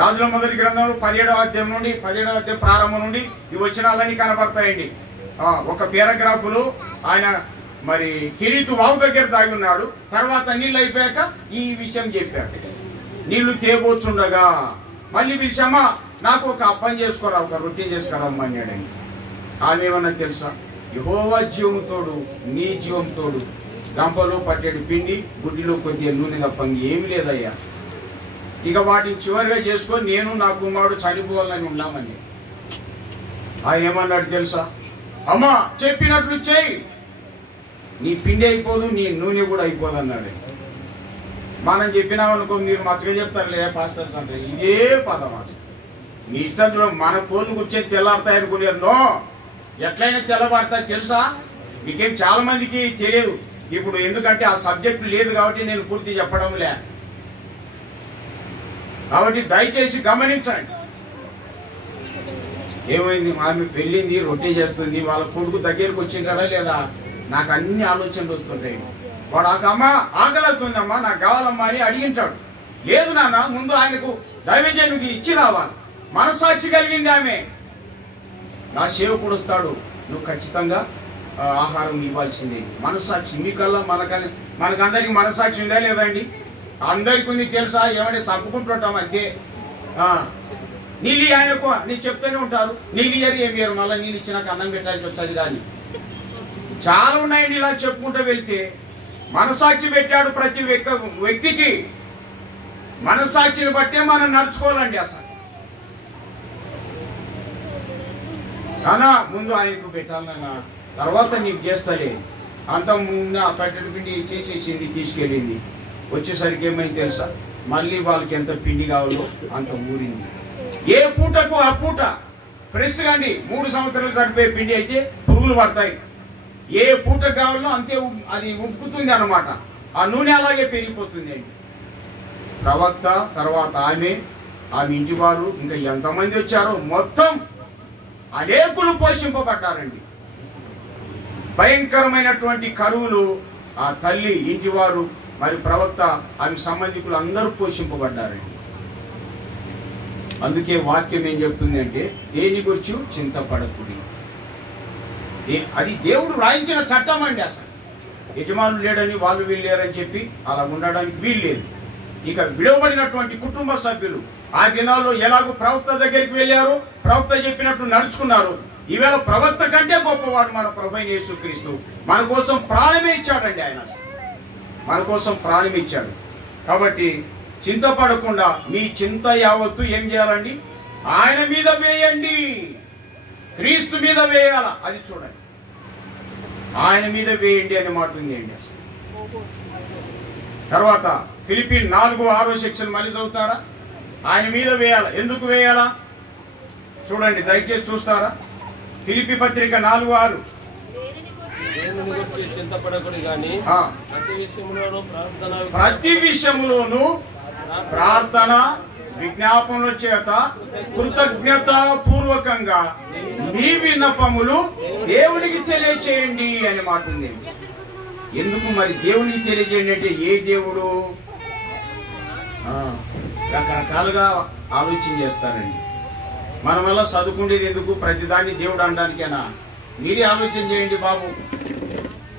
రాజుల మొదటి గ్రంథంలో 17వ అధ్యాయం నుండి 17వ అధ్యాయం ప్రారంభం నుండి ఈ వచనాలన్నీ కనబడతాయండి. ఒక పారాగ్రాఫ్లో ఆయన మరి కిరీతు వాగు దగ్గర దాగి ఉన్నాడు. తర్వాత నీళ్ళు అయిపోయాక ఈ విషయం చెప్పాడు. నీళ్లు తేబోచుండగా మళ్ళీ పిలిచామా, నాకు ఒక అప్పం చేసుకోరా, ఒక రొట్టె చేసుకురమ్మా అన్నాడండి. ఆమె ఏమన్నా తెలుసా? యెహోవా జీవం తోడు, నీ జీవం తోడు, గంపలో 12 పిండి, గుడ్డిలో కొద్దిగా నూనె తప్ప ఏమి లేదయ్యా. ఇక వాటిని చివరిగా చేసుకొని నేను నా కుమారుడు చనిపోవాలని ఉన్నామని. ఆయన ఏమన్నాడు తెలుసా? అమ్మా చెప్పినట్లు చేయి, నీ పిండి అయిపోదు, నీ నూనె కూడా అయిపోదు అన్నాడు. మనం చెప్పినామనుకో మీరు మచ్చగా చెప్తారులే పాస్టర్స్ అంటే, ఇదే పదం అసలు మీ ఇష్టం. మన కోళ్ళు కూర్చొని తెల్లారుతాయనుకున్నారు. నో, ఎట్లయినా తెల్లబడతాయి తెలుసా. మీకేం చాలా మందికి తెలియదు ఇప్పుడు, ఎందుకంటే ఆ సబ్జెక్ట్ లేదు కాబట్టి నేను పూర్తి చెప్పడం లే. కాబట్టి దయచేసి గమనించండి. ఏమైంది? ఆమె వెళ్ళింది, రొట్టె చేస్తుంది, వాళ్ళ కొడుకు దగ్గరికి వచ్చింటాడా లేదా? నాకు అన్ని ఆలోచనలు వస్తుంటాయి. వాడు అమ్మ ఆకలిస్తుందమ్మా, నాకు కావాలమ్మా అని అడిగింటాడు. లేదు నాన్న, ముందు ఆయనకు దైవజనుడికి ఇచ్చి రావాలి. మనస్సాక్షి కలిగింది ఆమె. నా సేవకుడు వస్తాడు, నువ్వు ఖచ్చితంగా ఆహారం ఇవ్వాల్సిందే. మనస్సాక్షి మీకల్లా మనకందరికి మనస్సాక్షి ఉందా లేదండి? అందరికి ఉంది తెలుసా? ఏమంటే చంపుకుంటుంటాం అంతే. నీళ్ళు ఆయనకు నీకు చెప్తూనే ఉంటారు, నీళ్ళు ఇయ్యరు ఏమి ఇయ్యరు, మళ్ళీ నీళ్ళు ఇచ్చినాక అన్నం పెట్టాల్సి వస్తుంది. కానీ చాలా ఉన్నాయండి ఇలా చెప్పుకుంటూ వెళ్తే. మనస్సాక్షి పెట్టాడు ప్రతి వ్యక్తికి. మనస్సాక్షిని బట్టే మనం నడుచుకోవాలండి. అసలు నానా ముందు ఆయనకు పెట్టాలి నాన్న, తర్వాత నీకు చేస్తాలే. అంత ముందు ఆ పెట్టెడు పిండి చేసేసింది, తీసుకెళ్ళింది. వచ్చేసరికి ఏమైంది తెలుసా, మళ్ళీ వాళ్ళకి ఎంత పిండి కావాలో అంత ఊరింది. ఏ పూటకు ఆ పూట ఫ్రెష్గా అండి. 3 సంవత్సరాలు సరిపోయే పిండి అయితే పురుగులు పడతాయి. ఏ పూట కావాలో అంతే అది ఉబ్బుతుంది అన్నమాట. ఆ నూనె అలాగే పెరిగిపోతుంది అండి. ప్రవక్త తర్వాత ఆమె ఇంటి వారు ఇంకా ఎంతమంది వచ్చారో మొత్తం అనేకులు పోషింపబడ్డారండి. భయంకరమైనటువంటి కరువులు ఆ తల్లి, ఇంటివారు, మరి ప్రవక్త, ఆమె సంబంధికులు అందరూ పోషింపబడ్డారండి. అందుకే వాక్యం ఏం చెప్తుంది అంటే, దేని గురించి చింతపడకుడి. అది దేవుడు రాయించిన చట్టం అండి. అసలు యజమానులు లేడని వాళ్ళు వీళ్ళు లేరని చెప్పి అలా ఉండడానికి వీలు లేదు. ఇక విడవబడినటువంటి కుటుంబ సభ్యులు ఆ దినాల్లో ఎలాగో ప్రవక్త దగ్గరికి వెళ్ళారు, ప్రవక్త చెప్పినట్లు నడుచుకున్నారు. ఈవేళ ప్రవక్త కంటే గొప్పవాడు మన ప్రభువైన యేసుక్రీస్తు. మన కోసం ప్రాణమే ఇచ్చాడండి. ఆయన మన కోసం ప్రాణం ఇచ్చాడు. కాబట్టి చింతపడకుండా మీ చింత యావత్తు ఏం చేయాలండి, ఆయన మీద వేయండి. క్రీస్తు మీద వేయాల, అది చూడండి. ఆయన మీద వేయండి అనే మాట ఉంది అండి. తర్వాత ఫిలిప్పీ 4:6 సెక్షన్ మళ్ళీ చదువుతారా? ఆయన మీద వేయాల. ఎందుకు వేయాలా చూడండి, దయచేసి చూస్తారా? ఫిలిప్పీ పత్రిక 4:6. ప్రతి విషయములోను ప్రార్థన విజ్ఞాపనల చేత కృతజ్ఞత పూర్వకంగా మీ విన్నపములు దేవునికి తెలియచేయండి అనే మాట ఉంది. ఎందుకు మరి దేవునికి తెలియజేయండి అంటే, ఏ దేవుడు? రకరకాలుగా ఆలోచన చేస్తారండి. మన వల్ల చదువుకుండేది ఎందుకు? ప్రతిదాన్ని దేవుడు అనడానికేనా? మీరే ఆలోచన చేయండి బాబు.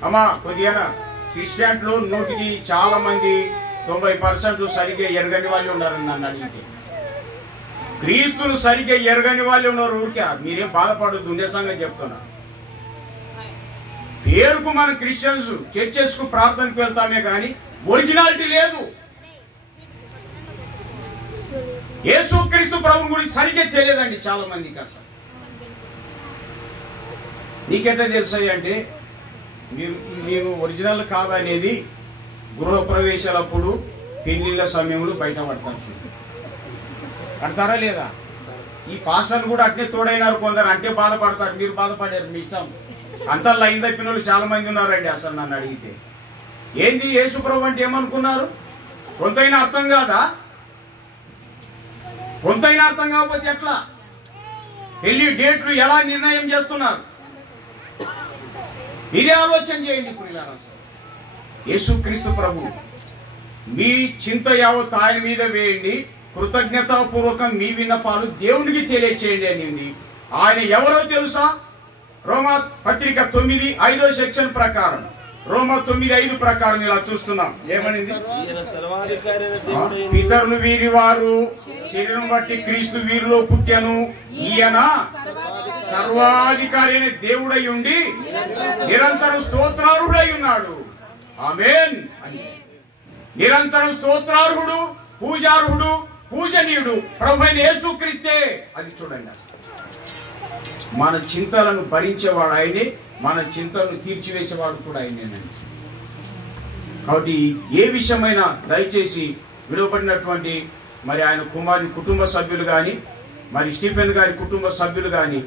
అమ్మా కొద్దిగా క్రిస్టియన్లు 100కి చాలా మంది 90% సరిగ్గా ఎరగని వాళ్ళు ఉన్నారని నన్ను అడిగితే. క్రీస్తును సరిగ్గా ఎరగని వాళ్ళు ఉన్నారు. ఊరికే మీరేం బాధపడద్దు, ఉండే సంగతి చెప్తున్నా. పేరుకు మన క్రిస్టియన్స్ చర్చెస్ కు ప్రార్థనకు వెళ్తామే కానీ ఒరిజినాలిటీ లేదు. యేసుక్రీస్తు ప్రభువుని గురించి సరిగ్గా తెలియదండి చాలా మందికి. అసలు నీకెట్లా తెలుసాయి అంటే, మీరు ఒరిజినల్ కాదనేది గృహప్రవేశాలప్పుడు, పెళ్లిళ్ళ సమయంలో బయటపడతారు. పడతారా లేదా? ఈ పాస్టర్లు కూడా అట్నే తోడైనారు. కొందరు అంటే బాధపడతారు. మీరు బాధపడారు, మీ ఇష్టం. అంతా లైన్ తప్పిన వాళ్ళు చాలా మంది ఉన్నారండి. అసలు నన్ను అడిగితే ఏంది యేసు ప్రభు అంటే ఏమనుకున్నారు? కొంతైనా అర్థం కాదా? కొంతైనా అర్థం కాకపోతే ఎట్లా? పెళ్లి డేట్లు ఎలా నిర్ణయం చేస్తున్నారు? మీరే ఆలోచన చేయండి. యేసుక్రీస్తు ప్రభు మీ చింత యావత్ ఆయన మీద వేయండి, కృతజ్ఞతాపూర్వకం మీ విన్నపాలు దేవునికి తెలియచేయండి అనింది. ఆయన ఎవరో తెలుసా? రోమా పత్రిక 9:5 సెక్షన్ ప్రకారం, రోమా 9:5 ప్రకారం ఇలా చూస్తున్నాం. ఏమనింది? పితరులు వీరి వారు, శరీరం బట్టి క్రీస్తు వీరిలో పుట్టాను. ఈయన సర్వాధికారి అయిన దేవుడై ఉండి నిరంతరం స్తోత్రార్హుడై ఉన్నాడు. ఆమేన్. నిరంతరం స్తోత్రార్హుడు, పూజార్హుడు, పూజనీయుడు ప్రభువైన యేసుక్రీస్తే. అది చూడండి. మన చింతలను భరించేవాడు ఆయనే, మన చింతలను తీర్చివేసేవాడు కూడా ఆయనేనండి. కాబట్టి ఏ విషయమైనా దయచేసి విలువబడినటువంటి మరి ఆయన కుమారుని కుటుంబ సభ్యులు కానీ, మరి స్టీఫెన్ గారి కుటుంబ సభ్యులు కానీ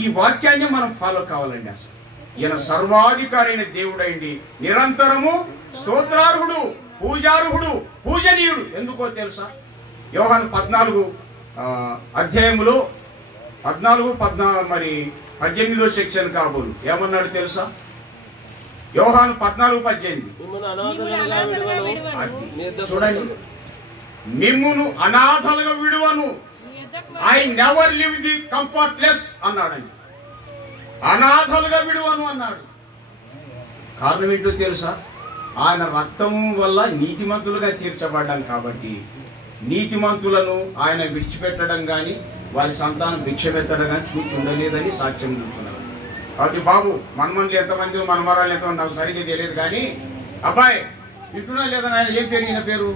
ఈ వాక్యాన్ని మనం ఫాలో కావాలండి. అసలు ఈయన సర్వాధికారి అయిన దేవుడైంది, నిరంతరము స్తోత్రార్హుడు, పూజార్హుడు, పూజనీయుడు. ఎందుకో తెలుసా? యోహాను 14 అధ్యాయములో 18 సెక్షన్ కాబోలు ఏమన్నాడు తెలుసా? యోహాను 14:18 చూడండి. మిమ్మును అనాథలుగా విడువను, ఐ నెవర్ లివ్ ది కంఫర్ట్లెస్ అన్నాడండి. అనాథలుగా విడువను అన్నాడు. కారణం ఏంటో తెలుసా? ఆయన రక్తం వల్ల నీతిమంతులుగా తీర్చబడ్డాం. కాబట్టి నీతిమంతులను ఆయన విడిచిపెట్టడం కానీ, వారి సంతానం భిక్ష పెట్టడం కానీ చూసి ఉండలేదని సాక్ష్యం చెప్తున్నారు. కాబట్టి బాబు, మనమనులు ఎంతమంది, మనమరాలు ఎంతమంది నాకు సరిగ్గా తెలియదు కానీ, అబ్బాయి వింటున్నా లేదా? ఆయన ఏం పేరు? ఈయన పేరు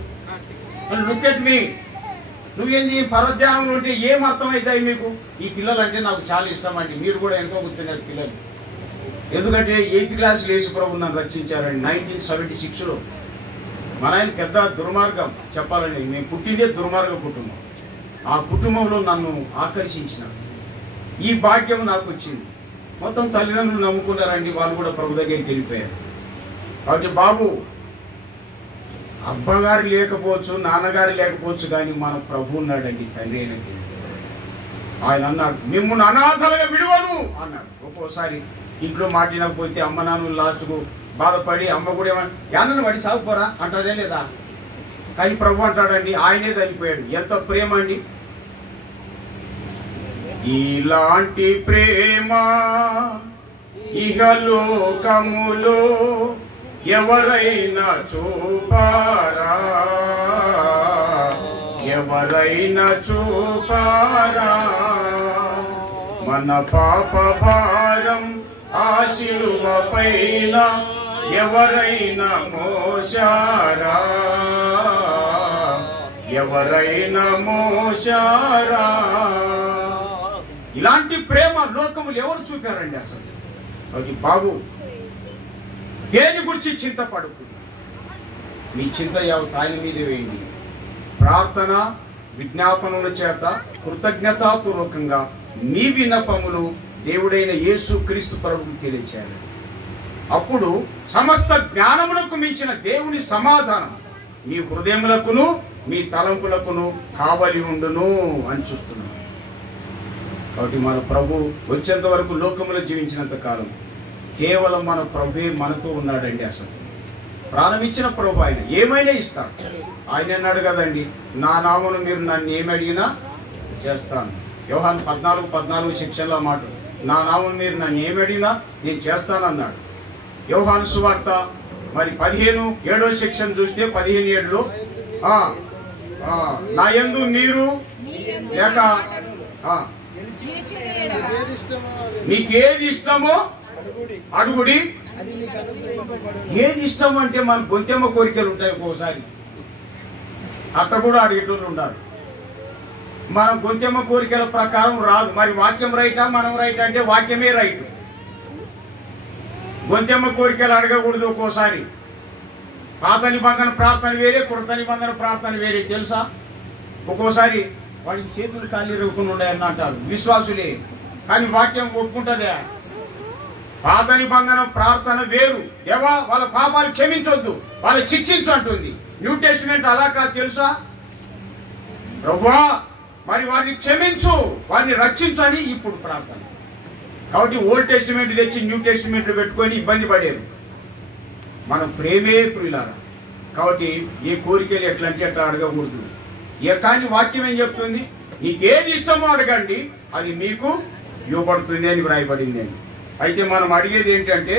లుక్ ఎట్ మీ. నువ్వేంది పరధ్యానంలో ఉంటే ఏం అర్థమవుతాయి మీకు? ఈ పిల్లలు అంటే నాకు చాలా ఇష్టం అండి. మీరు కూడా ఎంతో కూర్చున్నారు పిల్లలు. ఎందుకంటే 8th క్లాస్ యేసు ప్రభు నన్ను రక్షించారండి 1976లో. మన ఆయన పెద్ద దుర్మార్గం చెప్పాలండి. మేము పుట్టిందే దుర్మార్గ కుటుంబం. ఆ కుటుంబంలో నన్ను ఆకర్షించిన ఈ భాగ్యం నాకు వచ్చింది. మొత్తం తల్లిదండ్రులు నమ్ముకున్నారండి. వాళ్ళు కూడా ప్రభు దగ్గరికి వెళ్ళిపోయారు. కాబట్టి బాబు, అబ్బగారు లేకపోవచ్చు, నాన్నగారు లేకపోవచ్చు, కానీ మన ప్రభు ఉన్నాడండి, తండ్రి అయినది. ఆయన అన్నాడు, మిమ్మల్ని అనాథలుగా విడువను అన్నాడు. ఒక్కోసారి ఇంట్లో మాటినకపోతే అమ్మ నాన్న లాస్ట్కు బాధపడి అమ్మ కూడా ఏమన్నా యానని పడి సాగుపోరా అంటారే లేదా? కానీ ప్రభు అంటాడండి, ఆయనే చనిపోయాడు. ఎంత ప్రేమ అండి! ఇలాంటి ప్రేమ ఇహలోకములో ఎవరైనా చూపారా? ఎవరైనా చూపారా? మన పాప భారం ఆ శిలువ పైన ఎవరైనా మోశారా? ఎవరైనా మోశారా? ఇలాంటి ప్రేమ లోకములు ఎవరు చూపారండి అసలు? కాబట్టి బాబు, దేని గురించి చింతపడకు. మీ చింత ఆయన మీద వేయండి. ప్రార్థన విజ్ఞాపనల చేత కృతజ్ఞతాపూర్వకంగా మీ విన్నపములు దేవుడైన యేసు క్రీస్తు ప్రభువుకు తెలియచేయాలి. అప్పుడు సమస్త జ్ఞానమునకు మించిన దేవుని సమాధానం మీ హృదయములకును మీ తలంపులకును కావలి ఉండును అని చూస్తున్నాం. కాబట్టి మన ప్రభు వచ్చేంత వరకు లోకములో జీవించినంత కాలం కేవలం మన ప్రభువే మనతో ఉన్నాడండి. అసలు ప్రాణం ఇచ్చిన ప్రభు ఆయన ఏమైనా ఇస్తాడు. ఆయన అన్నాడు కదండి, నా నామను మీరు నన్ను ఏమి అడిగినా చేస్తాను. యోహాను 14:14 సెక్షన్లో మాట, నా నామను మీరు నన్ను ఏమి అడిగినా నేను చేస్తానన్నాడు. యోహాను సువార్త మరి 15:7 సెక్షన్ చూస్తే 15:7లో నా యందు మీరు లేక మీకేది ఇష్టమో అడుగుడి. ఏది ఇష్టం అంటే మన గొంతెమ్మ కోరికలు ఉంటాయి. ఒక్కోసారి అట్ట కూడా అడిగేటోళ్ళు ఉండాలి. మన గొంతెమ్మ కోరికల ప్రకారం రాదు. మరి వాక్యం రైటా మనం రైట్ అంటే వాక్యమే రైట్. గొంతెమ్మ కోరికలు అడగకూడదు. ఒక్కోసారి పాత నిబంధన ప్రార్థన వేరే, కృత నిబంధన ప్రార్థన వేరే తెలుసా? ఒక్కోసారి వాడికి చేతులు ఖాళీ ఇవ్వకుండా ఉన్నాయని అంటారు విశ్వాసులే, కానీ వాక్యం ఒప్పుకుంటుందే. పాత నిబంధన ప్రార్థన వేరు. దేవా వాళ్ళ పాపాలు క్షమించొద్దు, వాళ్ళు శిక్షించు అంటుంది. న్యూ టెస్టిమెంట్ అలా కాదు తెలుసా? ప్రభువా మరి వారిని క్షమించు, వారిని రక్షించు అని ఇప్పుడు ప్రార్థన. కాబట్టి ఓల్డ్ టెస్టిమెంట్ తెచ్చి న్యూ టెస్టిమెంట్ పెట్టుకొని ఇబ్బంది పడేరు. మనం ప్రేమే ప్రియులారా. కాబట్టి ఏ కోరికలు ఎట్లంటే అట్లా అడగకూడదు. కానీ వాక్యం ఏం చెప్తుంది? నీకేది ఇష్టమో అడగండి, అది మీకు ఇవ్వబడుతుంది అని వ్రాయబడింది అండి. అయితే మనం అడిగేది ఏంటంటే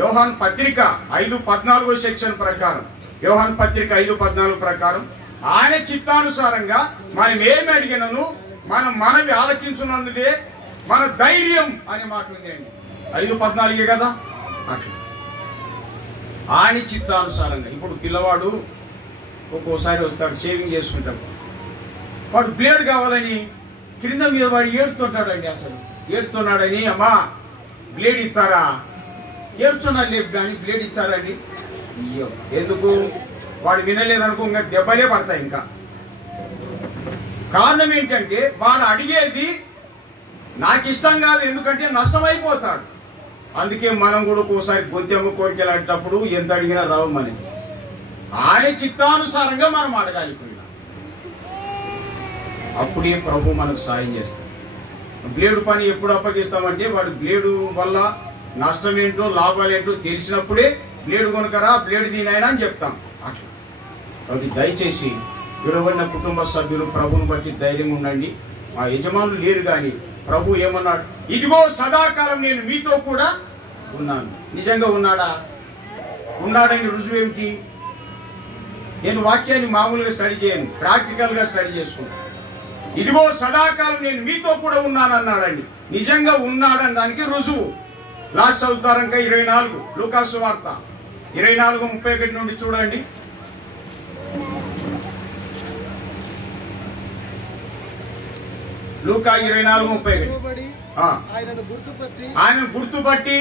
యోహాను పత్రిక 5:14 సెక్షన్ ప్రకారం, యోహాను పత్రిక 5:14 ప్రకారం ఆయన చిత్తానుసారంగా మనం ఏమి అడిగినను మనం మనవి ఆలకించున్నదే మన ధైర్యం అనే మాట ఉంది అండి. 5:14 కదా. అట్లా ఆయన చిత్తానుసారంగా. ఇప్పుడు పిల్లవాడు ఒక్కోసారి వస్తాడు షేవింగ్ చేసుకుంటాడు, వాడు బ్లేడ్ కావాలని క్రింద మీద వాడు ఏడుతుంటాడండి. అసలు ఏడుతున్నాడని, అమ్మా బ్లేడ్ ఇస్తారా? ఏడుతున్నాడు లేదు కానీ బ్లేడ్ ఇస్తారండి. అయ్యో ఎందుకు? వాడు వినలేదనుకో ఇంకా దెబ్బలే పడతాయి. ఇంకా కారణం ఏంటంటే వాడు అడిగేది నాకు ఇష్టం కాదు, ఎందుకంటే నష్టమైపోతాడు. అందుకే మనం కూడా ఒక్కోసారి గొంతెమ్మ కోరికలు అడిగేటప్పుడు ఎంత అడిగినా రావు మనకి. ఆయన చిత్తానుసారంగా మనం అడగాలి. అప్పుడే ప్రభు మనకు సాయం చేస్తాడు. బ్లేడు పని ఎప్పుడు అప్పగిస్తామంటే వాడు బ్లేడు వల్ల నష్టం ఏంటో లాభాలు ఏంటో తెలిసినప్పుడే బ్లేడు కొనుకరా, బ్లేడు దీనైనా అని చెప్తాం. అట్లా కాబట్టి దయచేసి విడబడిన కుటుంబ సభ్యులు ప్రభుని బట్టి ధైర్యం ఉండండి. మా యజమానులు లేరు కానీ ప్రభు ఏమన్నాడు? ఇదిగో సదాకాలం నేను మీతో కూడా ఉన్నాను. నిజంగా ఉన్నాడా? ఉన్నాడని రుజువు ఏమిటి? నేను వాక్యాన్ని మామూలుగా స్టడీ చేయను, ప్రాక్టికల్గా స్టడీ చేసుకుంటాను. ఇదిగో సదాకాలం నేను మీతో కూడా ఉన్నాను అన్నాడండి. నిజంగా ఉన్నాడని దానికి రుజువు లాస్ట్ చదువుతారు ఇంకా 24 లూకాసు వార్త 24:31 నుండి చూడండి. లూకా 24:31. లోబడి ఆయనను గుర్తుపట్టి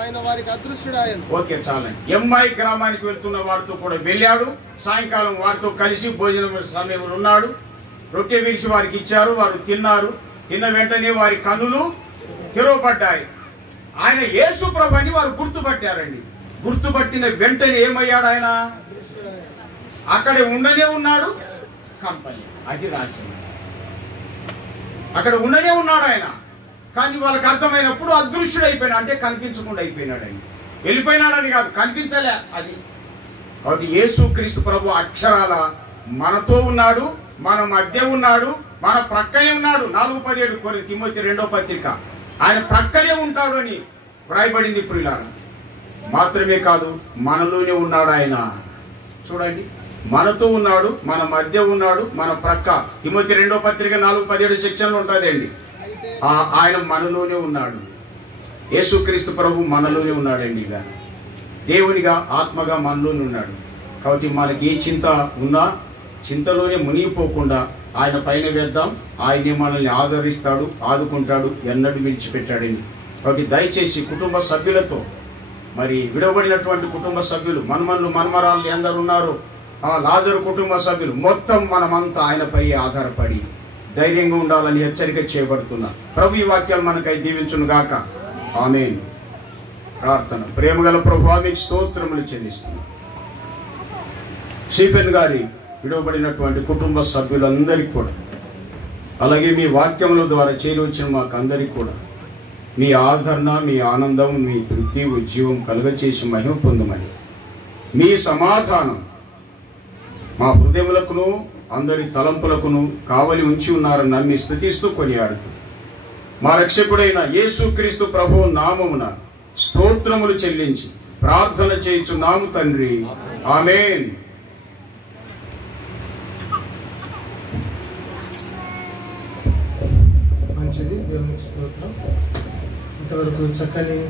ఆయన వారికి అదృశ్యుడాయను. ఓకే, చాలండి. ఎంఐ గ్రామానికి వెళ్తున్న వారితో కూడా వెళ్ళాడు. సాయంకాలం వారితో కలిసి భోజనం సమయంలో ఉన్నాడు. రొట్టె విరిచి వారికి ఇచ్చారు. వారు తిన్నారు. తిన్న వెంటనే వారి కన్నులు తెరవబడ్డాయి. ఆయన యేసు ప్రభుని వారు గుర్తుపట్టారండి. గుర్తుపట్టిన వెంటనే ఏమయ్యాడు? ఆయన అక్కడే ఉండనే ఉన్నాడు. కంపల్లి అది రాసింది. అక్కడ ఉండనే ఉన్నాడు ఆయన. కానీ వాళ్ళకి అర్థమైనప్పుడు అదృశ్యుడైపోయినా, అంటే కనిపించకుండా అయిపోయినాడని. వెళ్ళిపోయినాడని కాదు, కనిపించలే అది. కాబట్టి యేసుక్రీస్తు ప్రభు అక్షరాల మనతో ఉన్నాడు, మన మధ్య ఉన్నాడు, మన ప్రక్కనే ఉన్నాడు. 4:17 తిమోతి 2వ పత్రిక. ఆయన ప్రక్కనే ఉంటాడు అని వ్రాయబడింది. ప్రియులారా, మాత్రమే కాదు, మనలోనే ఉన్నాడు ఆయన. చూడండి, మనతో ఉన్నాడు, మన మధ్య ఉన్నాడు, మన ప్రక్క. తిమోతి 2వ పత్రిక 4:17 సెక్షన్లో ఉంటుందండి. ఆయన మనలోనే ఉన్నాడు. యేసుక్రీస్తు ప్రభు మనలోనే ఉన్నాడండి. ఇక దేవునిగా ఆత్మగా మనలోనే ఉన్నాడు. కాబట్టి మనకి ఏ చింత ఉన్నా చింతలోనే మునిగిపోకుండా ఆయన పైన వేద్దాం. ఆయనే మనల్ని ఆదరిస్తాడు, ఆదుకుంటాడు, ఎన్నడూ విడిచిపెట్టాడని. కాబట్టి దయచేసి కుటుంబ సభ్యులతో, మరి విడవబడినటువంటి కుటుంబ సభ్యులు, మనమన్లు మనమరాళ్ళు ఎందరు ఉన్నారు, ఆ లాజరు కుటుంబ సభ్యులు మొత్తం మనమంతా ఆయనపై ఆధారపడి ధైర్యంగా ఉండాలని హెచ్చరిక చేయబడుతున్నా. ప్రభు ఈ వాక్యాలు మనకై దీవించును గాక. ఆమేన్. ప్రార్థన. ప్రేమగల ప్రభువా, మీకు స్తోత్రములు చెల్లిస్తున్నా. స్టీఫెన్ గారి విడవబడినటువంటి కుటుంబ సభ్యులందరికీ కూడా, అలాగే మీ వాక్యముల ద్వారా చేరి వచ్చిన మాకు అందరికీ కూడా మీ ఆదరణ, మీ ఆనందం, మీ తృప్తి, ఉజ్జీవం కలుగచేసి మహిమ పొందమని, మీ సమాధానం మా హృదయములకును అందరి తలంపులకును కావలి ఉంచి ఉన్నారని నమ్మి స్తుతిస్తూ కొనియాడుతూ మా రక్షకుడైన యేసుక్రీస్తు ప్రభువు నామమున స్తోత్రములు చెల్లించి ప్రార్థన చేయుచున్నాము తండ్రి. ఆమేన్. మంచిది, దేవునికి స్తోత్రం. ఇంతవరకు చక్కని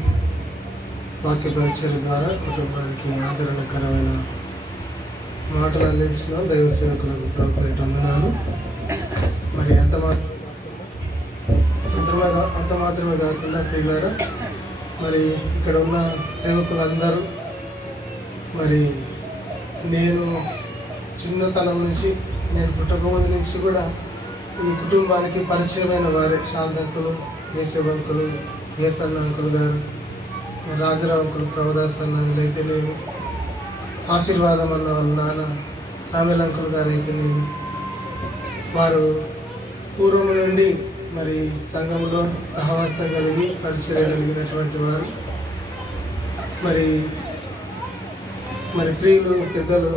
వాక్య పరిచయం ద్వారా కుటుంబానికి ఆదరణకరమైన మాటలు అందించిన దైవ సేవకులకు ప్రభుత్వ వందనాలు. మరి అంత మాత్రమే కాకుండా ప్రియులారా, మరి ఇక్కడ ఉన్న సేవకులందరూ, మరి నేను చిన్నతనం నుంచి, నేను పుట్టకముందు నుంచి కూడా ఈ కుటుంబానికి పరిచయమైన వారే. శాంతంకులు, కేశవంకులు, ఏసన్న అంకుల్ గారు, రాజరావు అంకులు, ప్రభుదాస్ అన్న అయితే నేను, ఆశీర్వాదం అన్న వాళ్ళ నాన్న సామెల్ అంకుల్ గారు అయితే నేను, వారు పూర్వం నుండి మరి సంఘంలో సహవాసం కలిగి పరిచయం కలిగినటువంటి వారు. మరి ప్రియులు, పెద్దలు,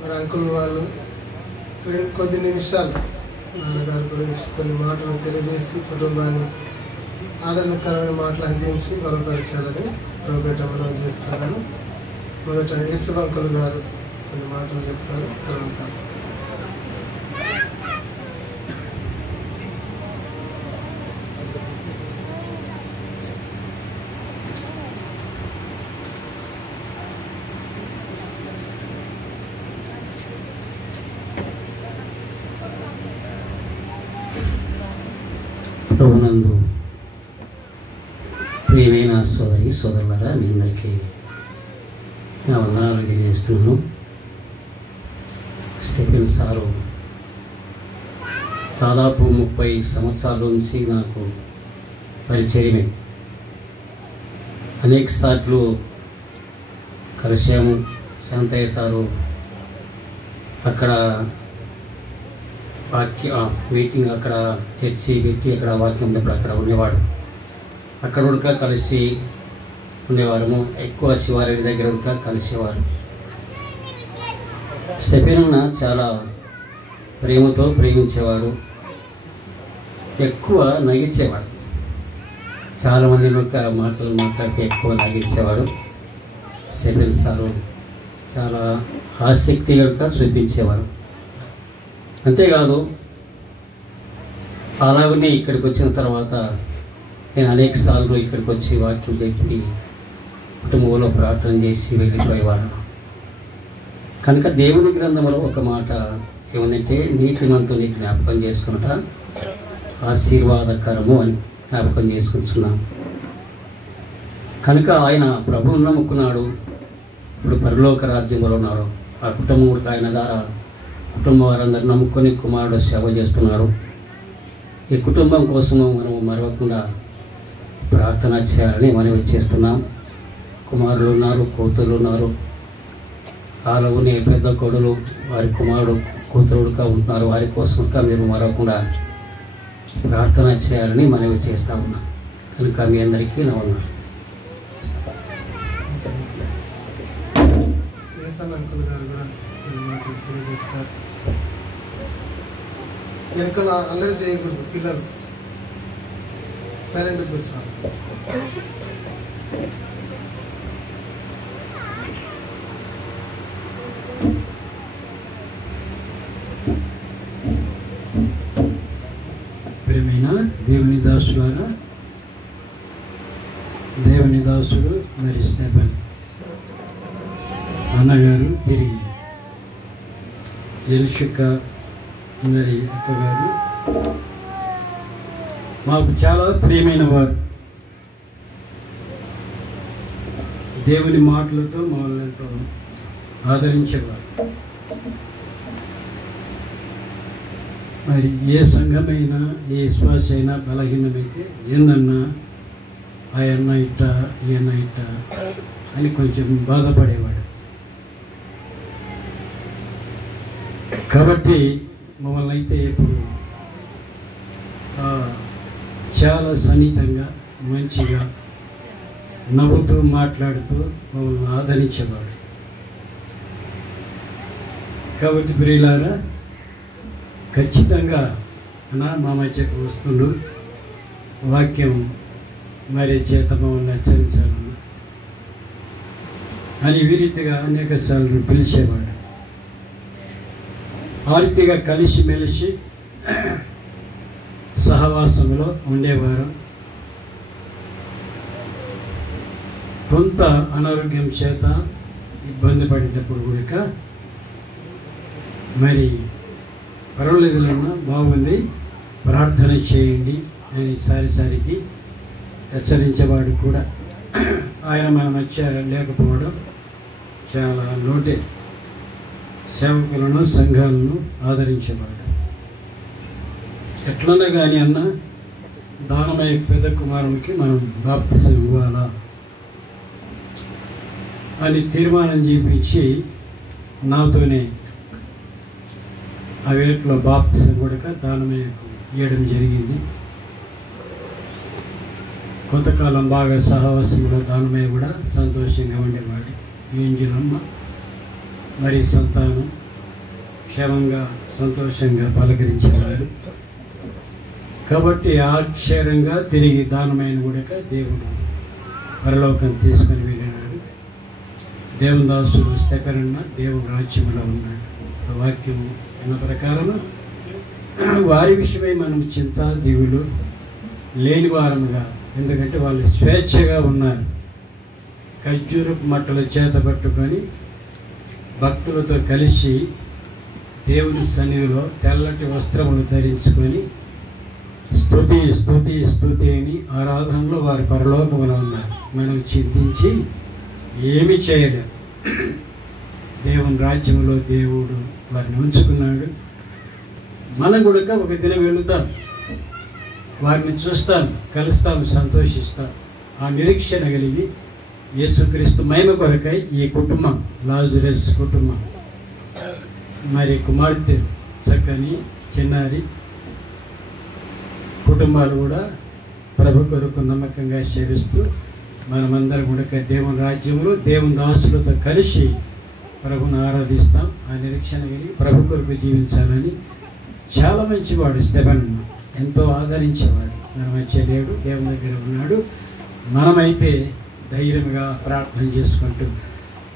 మరి అంకుల్ వాళ్ళు కొద్ది నిమిషాలు నాన్నగారి గురించి కొన్ని మాటలు తెలియజేసి కుటుంబాన్ని ఆదరణకరమైన మాటలు అందించి బలపరచాలని ప్రభుపేట మనం చేస్తున్నాను. మొదట యేసు అంకుల్ గారు కొన్ని మాటలు చెప్తారు. తర్వాత ప్రభునందు ప్రియమైన సోదరి సోదరులారా, మీ అందరికీ నా వందనాలు తెలియజేస్తున్నాను. స్టీఫెన్ సారు దాదాపు 30 సంవత్సరాల నుంచి నాకు పరిచయమే. అనేక సార్లు కలిసాము. శాంతయ్య సారు అక్కడ మీటింగ్, అక్కడ చర్చి పెట్టి అక్కడ వాక్యం ఉన్నప్పుడు అక్కడ ఉండేవాడు. అక్కడ ఉడక కలిసి ఉండేవారము. ఎక్కువ శివారెడ్డి దగ్గర ఉడక కలిసేవారు. స్టీఫెన్ చాలా ప్రేమతో ప్రేమించేవాడు, ఎక్కువ నగించేవాడు. చాలామంది మాటలు మాట్లాడితే ఎక్కువ నగించేవాడు. స్టీఫెన్ సారు చాలా ఆసక్తిగా చూపించేవాడు. అంతేకాదు, అలాగనే ఇక్కడికి వచ్చిన తర్వాత నేను అనేక సార్లు ఇక్కడికి వచ్చి వాక్యం చెప్పి కుటుంబంలో ప్రార్థన చేసి వెళ్ళిపోయేవాడు. కనుక దేవుని గ్రంథంలో ఒక మాట ఏమందంటే, నీతిమంతుని జ్ఞాపకం చేసుకున్నట ఆశీర్వాదకరము అని జ్ఞాపకం చేసుకుంటున్నాం. కనుక ఆయన ప్రభువును నమ్ముకున్నాడు, ఇప్పుడు పరలోక రాజ్యంలో ఉన్నాడు. ఆ కుటుంబం కూడా ఆయన ద్వారా కుటుంబం వారందరూ నమ్ముకొని కుమారుడు సేవ చేస్తున్నాడు. ఈ కుటుంబం కోసము మనం మరవకుండా ప్రార్థన చేయాలని మనవి చేస్తున్నాం. కుమారులు ఉన్నారు, కూతురు ఉన్నారు. ఆలోనే పెద్ద కొడులు వారి కుమారుడు కూతురుడుగా ఉంటున్నారు. వారి కోసం మీరు మరవకుండా ప్రార్థన చేయాలని మనవి చేస్తూ ఉన్నాం. కనుక మీ అందరికీ నా వందనాలు. అంకుల్ గారు కూడా మాటలు తెలియజేస్తారు. వెనకాల అల్లరి చేయకూడదు, పిల్లలు సైలెంట్గా కూర్చోవాలి. ప్రియమైన దేవుని దాసులారా, దేవుని దాసుడు మరి స్టెఫెన్ అన్నగారు, తిరిగి ఎలిషిక మరి అక్కగారు మాకు చాలా ప్రియమైన వారు. దేవుని మాటలతో మమ్మల్ని ఎంతో ఆదరించేవారు. మరి ఏ సంఘమైనా ఏ విశ్వాస అయినా బలహీనమైతే ఏందన్నా ఆయన ఇట్ట ఈయన ఇట్ట అని కొంచెం బాధపడేవాడు. కాబట్టి మమ్మల్ని అయితే ఇప్పుడు చాలా సన్నిహితంగా మంచిగా నవ్వుతూ మాట్లాడుతూ మమ్మల్ని ఆదరించేవాడు. కాబట్టి ప్రియులారా, ఖచ్చితంగా మా మధ్యకు వస్తుండు వాక్యం మరి చేత మమ్మల్ని హెచ్చరించాలన్నా అని ఈ రీతిగా అనేక సార్లు పిలిచేవాడు. ఆ రీతిగా కలిసిమెలిసి సహవాసంలో ఉండేవారు. కొంత అనారోగ్యం చేత ఇబ్బంది పడేటప్పుడు కూడా మరి పర్వాలేదులన్నా బాగుంది, ప్రార్థన చేయండి అని సారిసారికి హెచ్చరించేవాడు కూడా. ఆయన మన మధ్య లేకపోవడం చాలా లోటే. సేవకులను సంఘాలను ఆదరించేవాడు. ఎట్లన్నా కానీ అన్న దానమయ్య పెద్ద కుమారునికి మనం బాప్తిసం ఇవ్వాలా అని తీర్మానం చేయించి నాతోనే ఆ వేట్లో బాప్తిసం కూడా దానమయ్యకు ఇవ్వడం జరిగింది. కొంతకాలం బాగా సహవాసంలో దానమయ్య కూడా సంతోషంగా ఉండేవాడు. ఏంజిలమ్మ మరి సంతానం క్షేమంగా సంతోషంగా పలకరించేవాడు. కాబట్టి ఆశ్చర్యంగా తిరిగి దానమైన కూడా దేవుడు పరలోకం తీసుకొని వెళ్ళినాడు. దేవుని దాసుడు స్థెఫెనన్న దేవుని రాజ్యంలో ఉన్నాడు. వాక్యం అన్న ప్రకారం వారి విషయమై మనం చింత దిగులు లేని వారముగా, ఎందుకంటే వాళ్ళు స్వేచ్ఛగా ఉన్నారు. ఖర్జూరపు మట్టలు చేత పట్టుకొని భక్తులతో కలిసి దేవుని సన్నిధిలో తెల్లటి వస్త్రములు ధరించుకొని స్తుతి స్తుతి స్తుతి అని ఆరాధనలో వారి పరలోకములో ఉన్నారు. మనం చింతించి ఏమి చేయలేం. దేవుని రాజ్యంలో దేవుడు వారిని ఉంచుకున్నాడు. మనం కూడా ఒక దినం వెళుతాం, వారిని చూస్తాం, కలుస్తాం, సంతోషిస్తాం. ఆ నిరీక్షణ కలిగి యేసుక్రీస్తు మహిమ కొరకై ఈ కుటుంబం, లాజరస్ కుటుంబం, మరి కుమార్తె చక్కని చిన్నారి కుటుంబాలు కూడా ప్రభు కొరకు నమ్మకంగా సేవిస్తూ మనమందరం కూడా దేవుని రాజ్యంలో దేవుని దాసులతో కలిసి ప్రభుని ఆరాధిస్తాం. ఆ నిరీక్షణ కలిగి ప్రభు కొరకు జీవించాలని చాలా మంచివాడు స్తెఫెన్, ఎంతో ఆదరించేవాడు. మన మధ్య లేడు, దేవుని దగ్గర ఉన్నాడు. మనమైతే ధైర్యంగా ప్రార్థన చేసుకుంటూ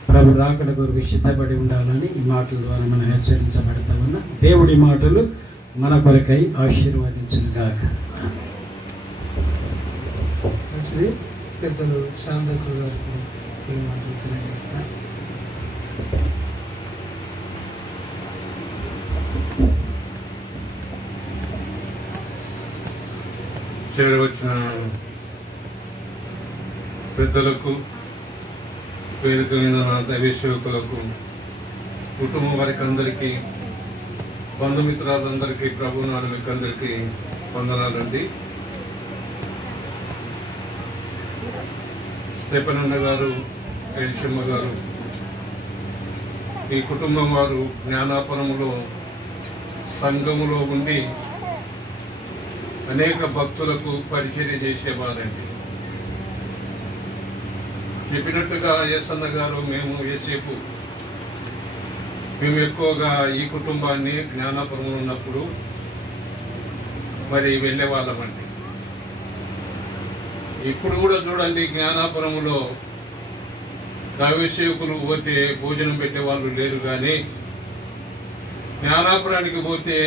ప్రభు రాకడ కొరకు సిద్ధపడి ఉండాలని ఈ మాటల ద్వారా మనం హెచ్చరించబడతా ఉన్నా. దేవుడి మాటలు మన కొరకై ఆశీర్వదించును గాక. మంచిది. పెద్దలు శాంతకులు గారికి ఈ మాటలు తెలియజేస్తారు. చేరవచ్చిన పెద్దలకు, వేదిక మీద నా దైవ సేవకులకు, కుటుంబం వారికి అందరికీ, బంధుమిత్రాలందరికీ, ప్రభు నాడు మీకు అందరికీ వందనాలండి. స్టెఫెనన్న గారు, ఎలిషమ్మ గారు, ఈ కుటుంబం వారు జ్ఞానాపురంలో సంఘములో ఉండి అనేక భక్తులకు పరిచర్య చేసేవారండి. చెప్పినట్టుగా యేసన్న గారు, మేము ఎక్కువగా ఈ కుటుంబాన్ని జ్ఞానాపురంలో ఉన్నప్పుడు మరి వెళ్ళే వాళ్ళమండి. ఇప్పుడు కూడా చూడండి, జ్ఞానాపురంలో దైవసేవకులు పోతే భోజనం పెట్టేవాళ్ళు లేరు, కానీ జ్ఞానాపురానికి పోతే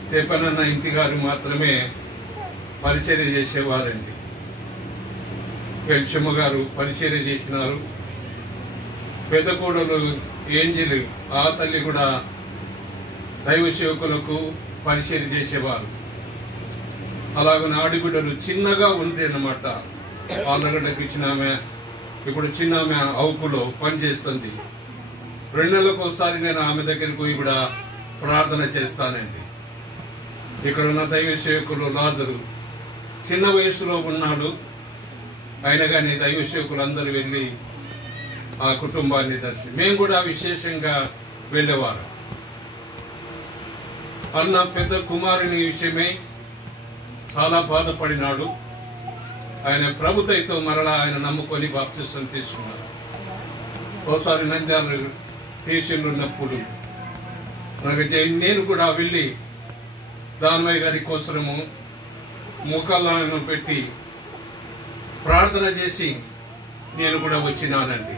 స్టెఫెనన్న ఇంటి గారు మాత్రమే పరిచర్య చేసేవారండి. ఎలిషమ్మ గారు పరిచర్య చేసినారు. పెద్ద కోడలు ఏంజలి, ఆ తల్లి కూడా దైవ సేవకులకు పరిచర్య చేసేవారు. అలాగే ఆడిబిడ్డలు చిన్నగా ఉంది అన్నమాట. ఆళ్ళగడ్డకి ఇచ్చిన ఆమె ఇప్పుడు చిన్న ఆమె అవుపులో పనిచేస్తుంది. 2 నెలలకు ఒకసారి నేను ఆమె దగ్గరికి పోయి కూడా ప్రార్థన చేస్తానండి. ఇక్కడ ఉన్న దైవ సేవకులు లాజరు చిన్న వయసులో ఉన్నాడు, అయినా కానీ దైవ సేవకులు అందరూ వెళ్ళి ఆ కుటుంబాన్ని మేము కూడా విశేషంగా వెళ్ళేవారు. అన్న పెద్ద కుమారుని విషయమై చాలా బాధపడినాడు. ఆయన ప్రభుత్వతో మరలా ఆయన నమ్ముకొని బాప్తిసం తీసుకున్నారు. ఒకసారి నంద్యాల స్టేషన్లో ఉన్నప్పుడు నేను కూడా వెళ్ళి దానమయ్య గారి కోసము ముఖాలను పెట్టి ప్రార్థన చేసి నేను కూడా వచ్చినానండి.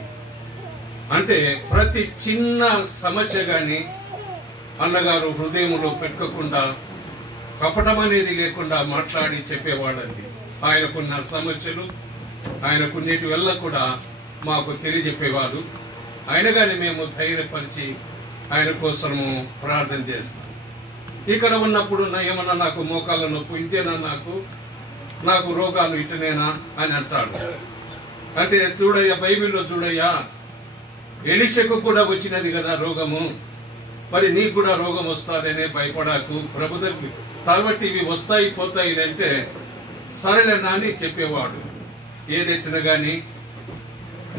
అంటే ప్రతి చిన్న సమస్య కానీ అన్నగారు హృదయంలో పెట్టుకోకుండా, కపటం అనేది లేకుండా మాట్లాడి చెప్పేవాడండి. ఆయనకున్న సమస్యలు, ఆయనకున్నేటి వల్ల కూడా మాకు తెలియజెప్పేవాడు. అయినా కానీ మేము ధైర్యపరిచి ఆయన కోసము ప్రార్థన చేస్తాం. ఇక్కడ ఉన్నప్పుడు ఏమన్నా నాకు మోకాళ్ళ నొప్పి, ఇంతేనా నాకు రోగాలు ఇటనేనా అని అంటాడు. అంటే చూడయ్యా, బైబిల్లో చూడయ్యా, ఎలీషకు కూడా వచ్చినది కదా రోగము, మరి నీకు కూడా రోగం వస్తుందనే భయపడాకు ప్రభుత్వం, కాబట్టి ఇవి వస్తాయి పోతాయి అంటే సరేలేనా అని చెప్పేవాడు. ఏదెట్టినా కానీ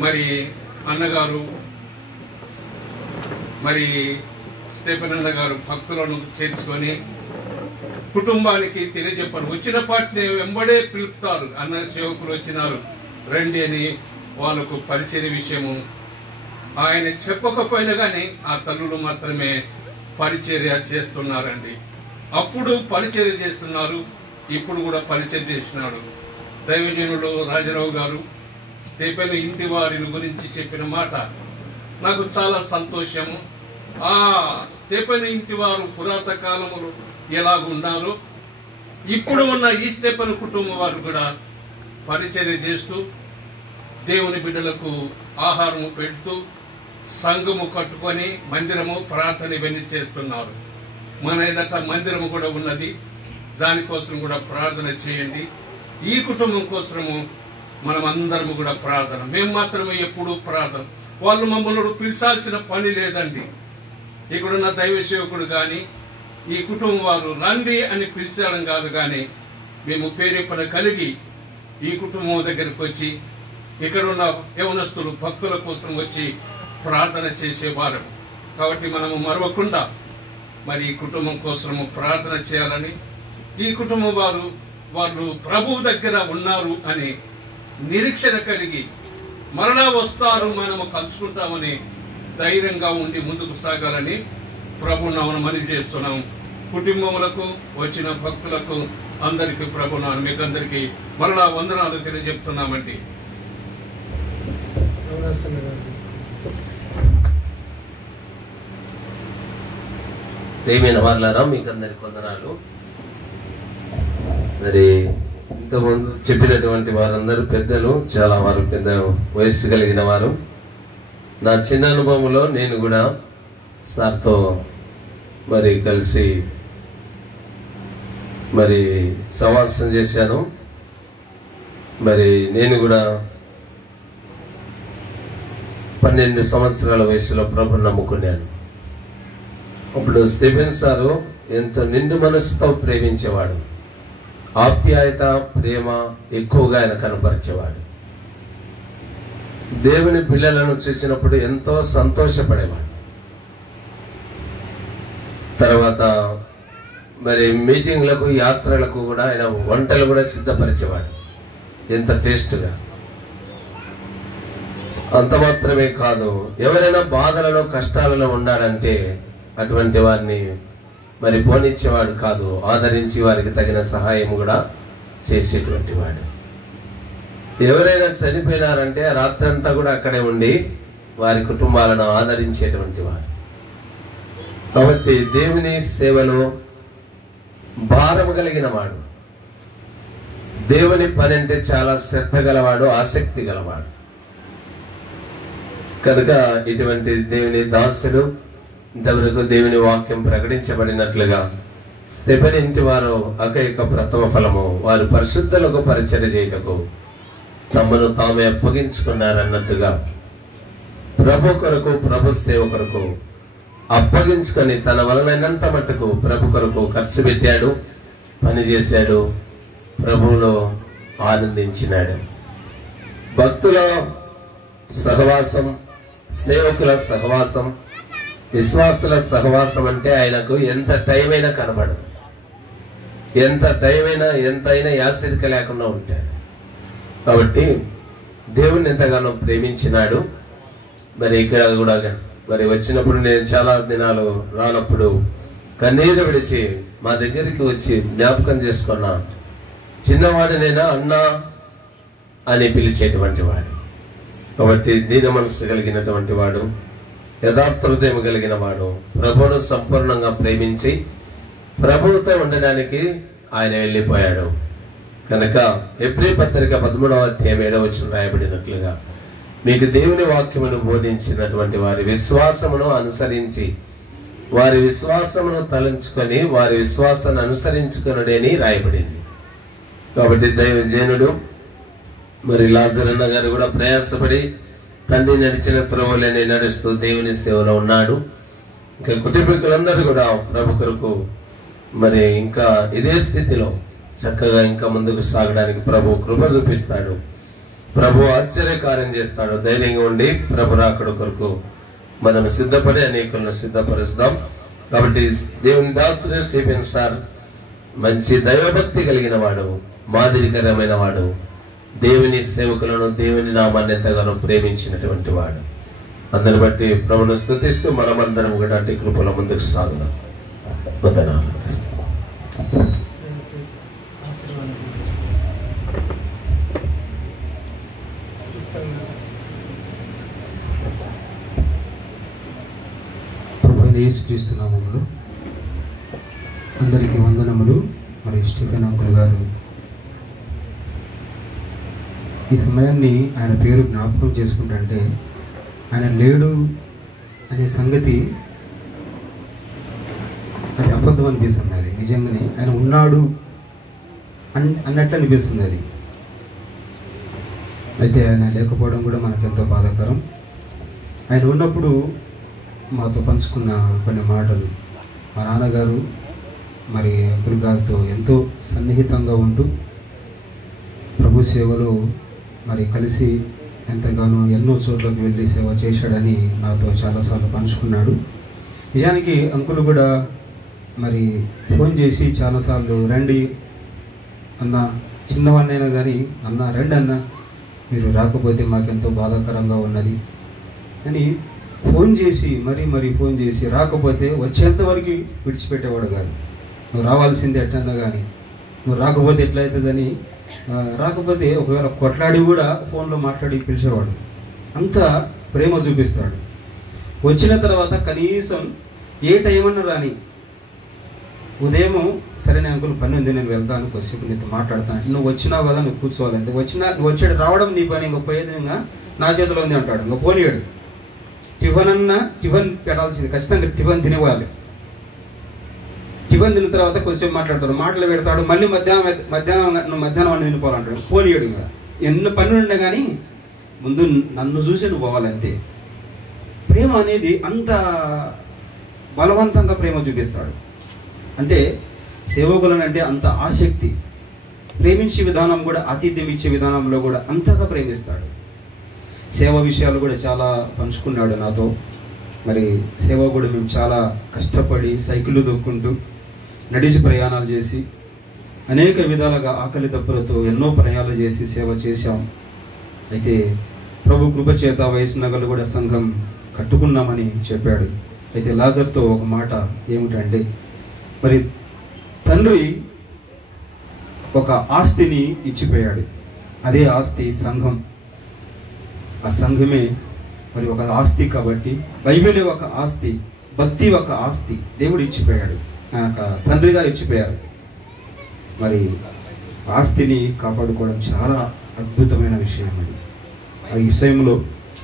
మరి అన్నగారు, మరి స్టెఫెనన్న గారు భక్తులను చేర్చుకొని కుటుంబానికి తెలియజెప్పారు. వచ్చిన పాటిని వెంబడే పిలుపుతారు. అన్న సేవకులు వచ్చినారు రండి అని వాళ్ళకు పరిచర్య విషయము ఆయన చెప్పకపోయినా కానీ ఆ తల్లులు మాత్రమే పరిచర్య చేస్తున్నారండి. అప్పుడు పరిచర్య చేస్తున్నారు, ఇప్పుడు కూడా పరిచర్య చేసినాడు. దైవజనుడు రాజారావు గారు స్టెఫెన్ ఇంటి వారిని గురించి చెప్పిన మాట నాకు చాలా సంతోషము. ఆ స్టెఫెన్ ఇంటి వారు పురాతన కాలంలో ఎలాగున్నారో ఇప్పుడు ఉన్న ఈ స్టెఫెన్ కుటుంబం వారు కూడా పరిచర్య చేస్తూ దేవుని బిడ్డలకు ఆహారము పెడుతూ సంఘము కట్టుకొని మందిరము ప్రార్థన ఇవన్నీ చేస్తున్నారు. మన ఎదుట మందిరము కూడా ఉన్నది, దానికోసం కూడా ప్రార్థన చేయండి. ఈ కుటుంబం కోసము మనం అందరము కూడా ప్రార్థన, మేము మాత్రమే ఎప్పుడు ప్రార్థన. వాళ్ళు మమ్మల్ని పిలిచాల్సిన పని లేదండి. ఇక్కడున్న దైవ సేవకుడు కానీ ఈ కుటుంబం వారు రండి అని పిలిచడం కాదు, కానీ మేము పేరెప్పన కలిగి ఈ కుటుంబం దగ్గరికి వచ్చి ఇక్కడున్న యవనస్తులు భక్తుల కోసం వచ్చి ప్రార్థన చేసేవారు. కాబట్టి మనము మరవకుండా మరి ఈ కుటుంబం కోసము ప్రార్థన చేయాలని, ఈ కుటుంబం వాళ్ళు ప్రభువు దగ్గర ఉన్నారు అని నిరీక్షణ కలిగి మరలా వస్తారు, మనము కలుసుకుంటామని ధైర్యంగా ఉండి ముందుకు సాగాలని ప్రభునామమున మనవి చేస్తున్నాం. కుటుంబములకు వచ్చిన భక్తులకు అందరికీ ప్రభునామమున మీకు అందరికీ మరలా వందనాలు తెలియజెప్తున్నామండి. ప్రియమైన వాళ్ళారా, మీకు అందరికి వందనాలు. మరి ఇంతకుముందు చెప్పినటువంటి వారందరూ పెద్దలు, చాలా వారు పెద్ద వయస్సు కలిగిన వారు. నా చిన్న అనుభవంలో నేను కూడా సార్తో మరి కలిసి మరి సవాసం చేశాను. మరి నేను కూడా 12 సంవత్సరాల వయసులో ప్రభుని నమ్ముకున్నాను. అప్పుడు స్టీఫెన్ సారు ఎంతో నిండు మనసుతో ప్రేమించేవాడు. ఆప్యాయత, ప్రేమ ఎక్కువగా ఆయన కనపరిచేవాడు. దేవుని పిల్లలను చూసినప్పుడు ఎంతో సంతోషపడేవాడు. తర్వాత మరి మీటింగ్లకు, యాత్రలకు కూడా ఆయన వంటలు కూడా సిద్ధపరిచేవాడు, ఎంత టేస్ట్గా. అంత మాత్రమే కాదు, ఎవరైనా బాధలలో, కష్టాలలో ఉన్నాడంటే అటువంటి వారిని మరి పోనిచ్చేవాడు కాదు, ఆదరించి వారికి తగిన సహాయం కూడా చేసేటువంటి వాడు. ఎవరైనా చనిపోయినారంటే రాత్రంతా కూడా అక్కడే ఉండి వారి కుటుంబాలను ఆదరించేటువంటి వాడు. కాబట్టి దేవుని సేవలో భారం కలిగిన వాడు, దేవుని పని అంటే చాలా శ్రద్ధ గలవాడు, ఆసక్తి గలవాడు. కనుక ఇటువంటి దేవుని దాసుడు ఇంతవరకు దేవుని వాక్యం ప్రకటించబడినట్లుగా స్టెఫెన్ ఇంటి వారు అకైక ప్రథమ ఫలము, వారు పరిశుద్ధులకు పరిచర్య చేయుటకు తమను తామే అప్పగించుకున్నారన్నట్టుగా ప్రభు కొరకు, ప్రభు సేవ కొరకు అప్పగించుకొని తన వలనైనంత మట్టుకు ప్రభు కొరకు ఖర్చు పెట్టాడు, పనిచేశాడు, ప్రభువులో ఆనందించినాడు. భక్తుల సహవాసం, సేవకుల సహవాసం, విశ్వాసుల సహవాసం అంటే ఆయనకు ఎంత టైం అయినా కనబడదు, ఎంత టైం అయినా, ఎంతైనా యాసిరిక లేకుండా ఉంటాడు. కాబట్టి దేవుణ్ణి ఎంతగానో ప్రేమించినాడు. మరి ఇక్కడ కూడా మరి వచ్చినప్పుడు నేను చాలా దినాలు రానప్పుడు కన్నీరు విడిచి మా దగ్గరికి వచ్చి జ్ఞాపకం చేసుకున్నా, చిన్నవాడినైనా అన్నా అని పిలిచేటువంటి వాడు. కాబట్టి దీన మనసు కలిగినటువంటి వాడు, యథార్థ హృదయం కలిగిన వాడు, ప్రభువును సంపూర్ణంగా ప్రేమించి ప్రభువుతో ఉండడానికి ఆయన వెళ్ళిపోయాడు. కనుక హెబ్రీ పత్రిక 13వ అధ్యాయం 7వ వచనం రాయబడినట్లుగా మీకు దేవుని వాక్యమును బోధించినటువంటి వారి విశ్వాసమును అనుసరించి, వారి విశ్వాసమును తలంచుకొని వారి విశ్వాసాన్ని అనుసరించుకునడని రాయబడింది. కాబట్టి దైవజనుడు మరి లాజరన్న గారు కూడా ప్రయాసపడి తండ్రి నడిచిన త్రోవలని నడుస్తూ దేవుని సేవలో ఉన్నాడు. ఇంకా కుటుంబీకులందరూ కూడా ప్రభు కొరకు మరి ఇంకా ఇదే స్థితిలో చక్కగా ఇంకా ముందుకు సాగడానికి ప్రభు కృప చూపిస్తాడు, ప్రభు ఆశ్చర్యకార్యం చేస్తాడు. ధైర్యంగా ఉండి ప్రభు రాకడ కొరకు మనం సిద్ధపడి అనేకులను సిద్ధపరుస్తాం. కాబట్టి దేవుని దాసుడు స్టీఫెన్ సార్ మంచి దైవభక్తి కలిగిన వాడు, మాదిరికరమైన వాడు, దేవుని సేవకులను, దేవుని నామాన్ని ఎంతగానో ప్రేమించినటువంటి వాడు. అందరిని బట్టి ప్రభువును స్తుతిస్తూ మనమందరం కూడా అట్టి కృపలో ముందుకు సాగుదాం. వందనాలు. యేసుక్రీస్తు నామములో అందరికీ వందనములు. మరి స్టీఫెన్ అంకుల్ గారు ఈ సమయాన్ని ఆయన పేరు జ్ఞాపకం చేసుకుంటుంటే ఆయన లేడు అనే సంగతి అది అబద్ధం అనిపిస్తుంది. అది నిజంగానే ఆయన ఉన్నాడు అన్నట్టు అనిపిస్తుంది. అది అయితే ఆయన లేకపోవడం కూడా మనకెంతో బాధాకరం. ఆయన ఉన్నప్పుడు మాతో పంచుకున్న కొన్ని మాటలు, మా నాన్నగారు మరి అంకుల్ గారితో ఎంతో సన్నిహితంగా ఉంటూ ప్రభు సేవలో మరి కలిసి ఎంతగానో ఎన్నో చోట్లకు వెళ్ళి సేవ చేశాడని నాతో చాలాసార్లు పంచుకున్నాడు. నిజానికి అంకుల్ కూడా మరి ఫోన్ చేసి చాలాసార్లు రండి అన్న, చిన్నవాడినైనా కానీ అన్న రండి అన్న, మీరు రాకపోతే మాకెంతో బాధాకరంగా ఉన్నది అని ఫోన్ చేసి మరీ ఫోన్ చేసి రాకపోతే వచ్చేంతవరకు విడిచిపెట్టేవాడు కాదు. నువ్వు రావాల్సింది ఎట్లన్నా కానీ, నువ్వు రాకపోతే ఎట్లయితుందని, రాకపోతే ఒకవేళ కొట్లాడి కూడా ఫోన్లో మాట్లాడి పిలిచేవాడు. అంత ప్రేమ చూపిస్తాడు. వచ్చిన తర్వాత కనీసం ఏ టైం అన్నా రాని, ఉదయము సరే నేను అంకుల్ పని ఉంది నేను వెళ్తాను, కొద్దిసేపు నీతో మాట్లాడతాను, నువ్వు వచ్చినావు కదా నువ్వు కూర్చోవాలి అంతే, నువ్వు వచ్చాడు రావడం నీ పని, ఇంకా పోయేది ఇంకా నా చేతిలో ఉంది అంటాడు. ఇంకా పోనీయాడు. టిఫిన్ పెట్టాల్సింది, ఖచ్చితంగా టిఫిన్ తినేవాలి. టిఫిన్ తిన్న తర్వాత కొద్దిసేపు మాట్లాడతాడు, మాటలు పెడతాడు, మళ్ళీ మధ్యాహ్నం అన్ని తినిపోవాలంటాడు. పోనీయడు. ఇంకా ఎన్ని పనులు ఉండే కానీ ముందు నన్ను చూసి నువ్వు పోవాలంతే. ప్రేమ అనేది అంత బలవంతంగా ప్రేమ చూపిస్తాడు. అంటే సేవకులనంటే అంత ఆసక్తి, ప్రేమించే విధానం కూడా, ఆతిథ్యం ఇచ్చే విధానంలో కూడా అంతగా ప్రేమిస్తాడు. సేవ విషయాలు కూడా చాలా పంచుకున్నాడు నాతో. మరి సేవ కూడా మేము చాలా కష్టపడి సైకిళ్ళు దొక్కుంటూ నడిచి ప్రయాణాలు చేసి అనేక విధాలుగా ఆకలి దప్పులతో ఎన్నో ప్రయాణాలు చేసి సేవ చేశాం. అయితే ప్రభు కృప చేత వైష్ణవులు కూడా సంఘం కట్టుకున్నామని చెప్పాడు. అయితే లాజర్తో ఒక మాట ఏమిటంటే, మరి తండ్రి ఒక ఆస్తిని ఇచ్చిపోయాడు. అదే ఆస్తి సంఘం. ఆ సంఘమే మరి ఒక ఆస్తి కాబట్టి, బైబిలే ఒక ఆస్తి, భక్తి ఒక ఆస్తి. దేవుడు ఇచ్చిపోయాడు, తండ్రి గారు ఇచ్చిపోయారు. మరి ఆస్తిని కాపాడుకోవడం చాలా అద్భుతమైన విషయం. అది ఆ విషయంలో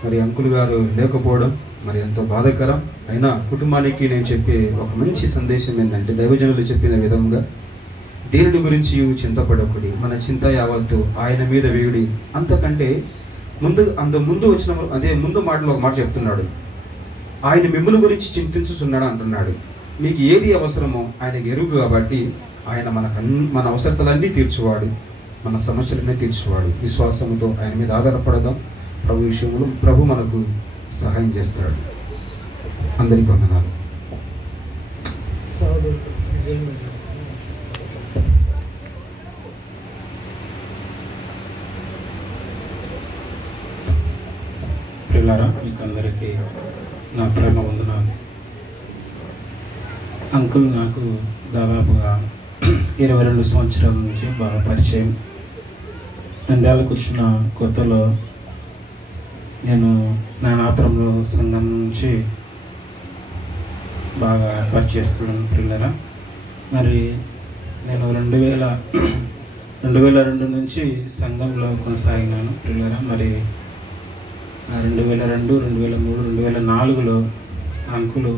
మరి అంకుల్ గారు లేకపోవడం మరి ఎంతో బాధాకరం. అయినా కుటుంబానికి నేను చెప్పే ఒక మంచి సందేశం ఏంటంటే, దైవజనులు చెప్పిన విధంగా దేవుడి గురించి చింతపడకుడి, మన చింత యావత్తు ఆయన మీద వేయుడి. అంతకంటే ముందు వచ్చిన అదే ముందు మాటలో ఒక మాట చెప్తున్నాడు, ఆయన మిమ్మల్ని గురించి చింతించుచున్నాడు అంటున్నాడు. మీకు ఏది అవసరమో ఆయనకి ఎరుగు కాబట్టి ఆయన మన అవసరతలన్నీ తీర్చువాడు, మన సమస్యలన్నీ తీర్చువాడు. విశ్వాసంతో ఆయన మీద ఆధారపడదాం. ప్రభు విషయంలో ప్రభు మనకు సహాయం చేస్తాడు. అందరికీ వందనాలు. పిల్లారా, మీకు అందరికీ నా ప్రేమ వందనాలు. అంకుల్ నాకు దాదాపుగా 22 సంవత్సరాల నుంచి బాగా పరిచయం. 2 ఏళ్ళకు వచ్చిన కొత్తలో నేను జ్ఞానాపురంలో సంఘం నుంచి బాగా పరిచయిస్తున్నాను పిల్లరా. మరి నేను 2002 నుంచి సంఘంలో కొనసాగినాను పిల్లరా. మరి 2002, 2003, 2004లో అంకుల్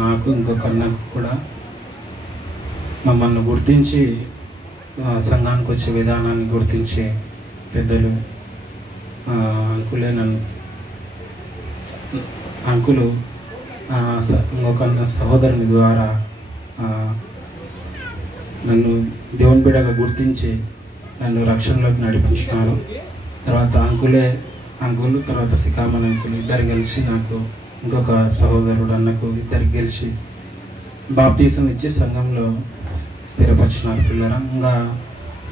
నాకు ఇంకొక అన్నకు కూడా మమ్మల్ని గుర్తించి సంఘానికి వచ్చే విధానాన్ని గుర్తించి పెద్దలు అంకులు ఇంకొక సహోదరుని ద్వారా నన్ను దేవుని బిడ్డగా గుర్తించి నన్ను రక్షణలోకి నడిపించినారు. తర్వాత అంకులు తర్వాత సికామన్ అంకులు ఇద్దరు కలిసి నాకు ఇంకొక సహోదరుడు అన్నకు ఇద్దరికి గెలిచి బాప్తీసం ఇచ్చి సంఘంలో స్థిరపరిచినారు పిల్లరా. ఇంకా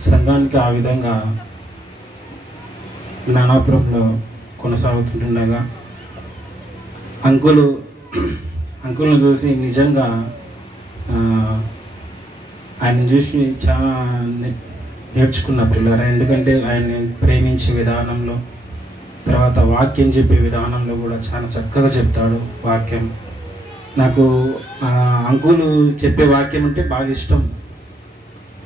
సంఘానికి ఆ విధంగా జ్ఞానాపురంలో కొనసాగుతుండగా అంకుల్ని చూసి నిజంగా ఆయన చూసి చాలా నేర్చుకున్న పిల్లరా. ఎందుకంటే ఆయన్ని ప్రేమించే విధానంలో, తర్వాత వాక్యం చెప్పే విధానంలో కూడా చాలా చక్కగా చెప్తాడు వాక్యం. నాకు అంకులు చెప్పే వాక్యం అంటే బాగా ఇష్టం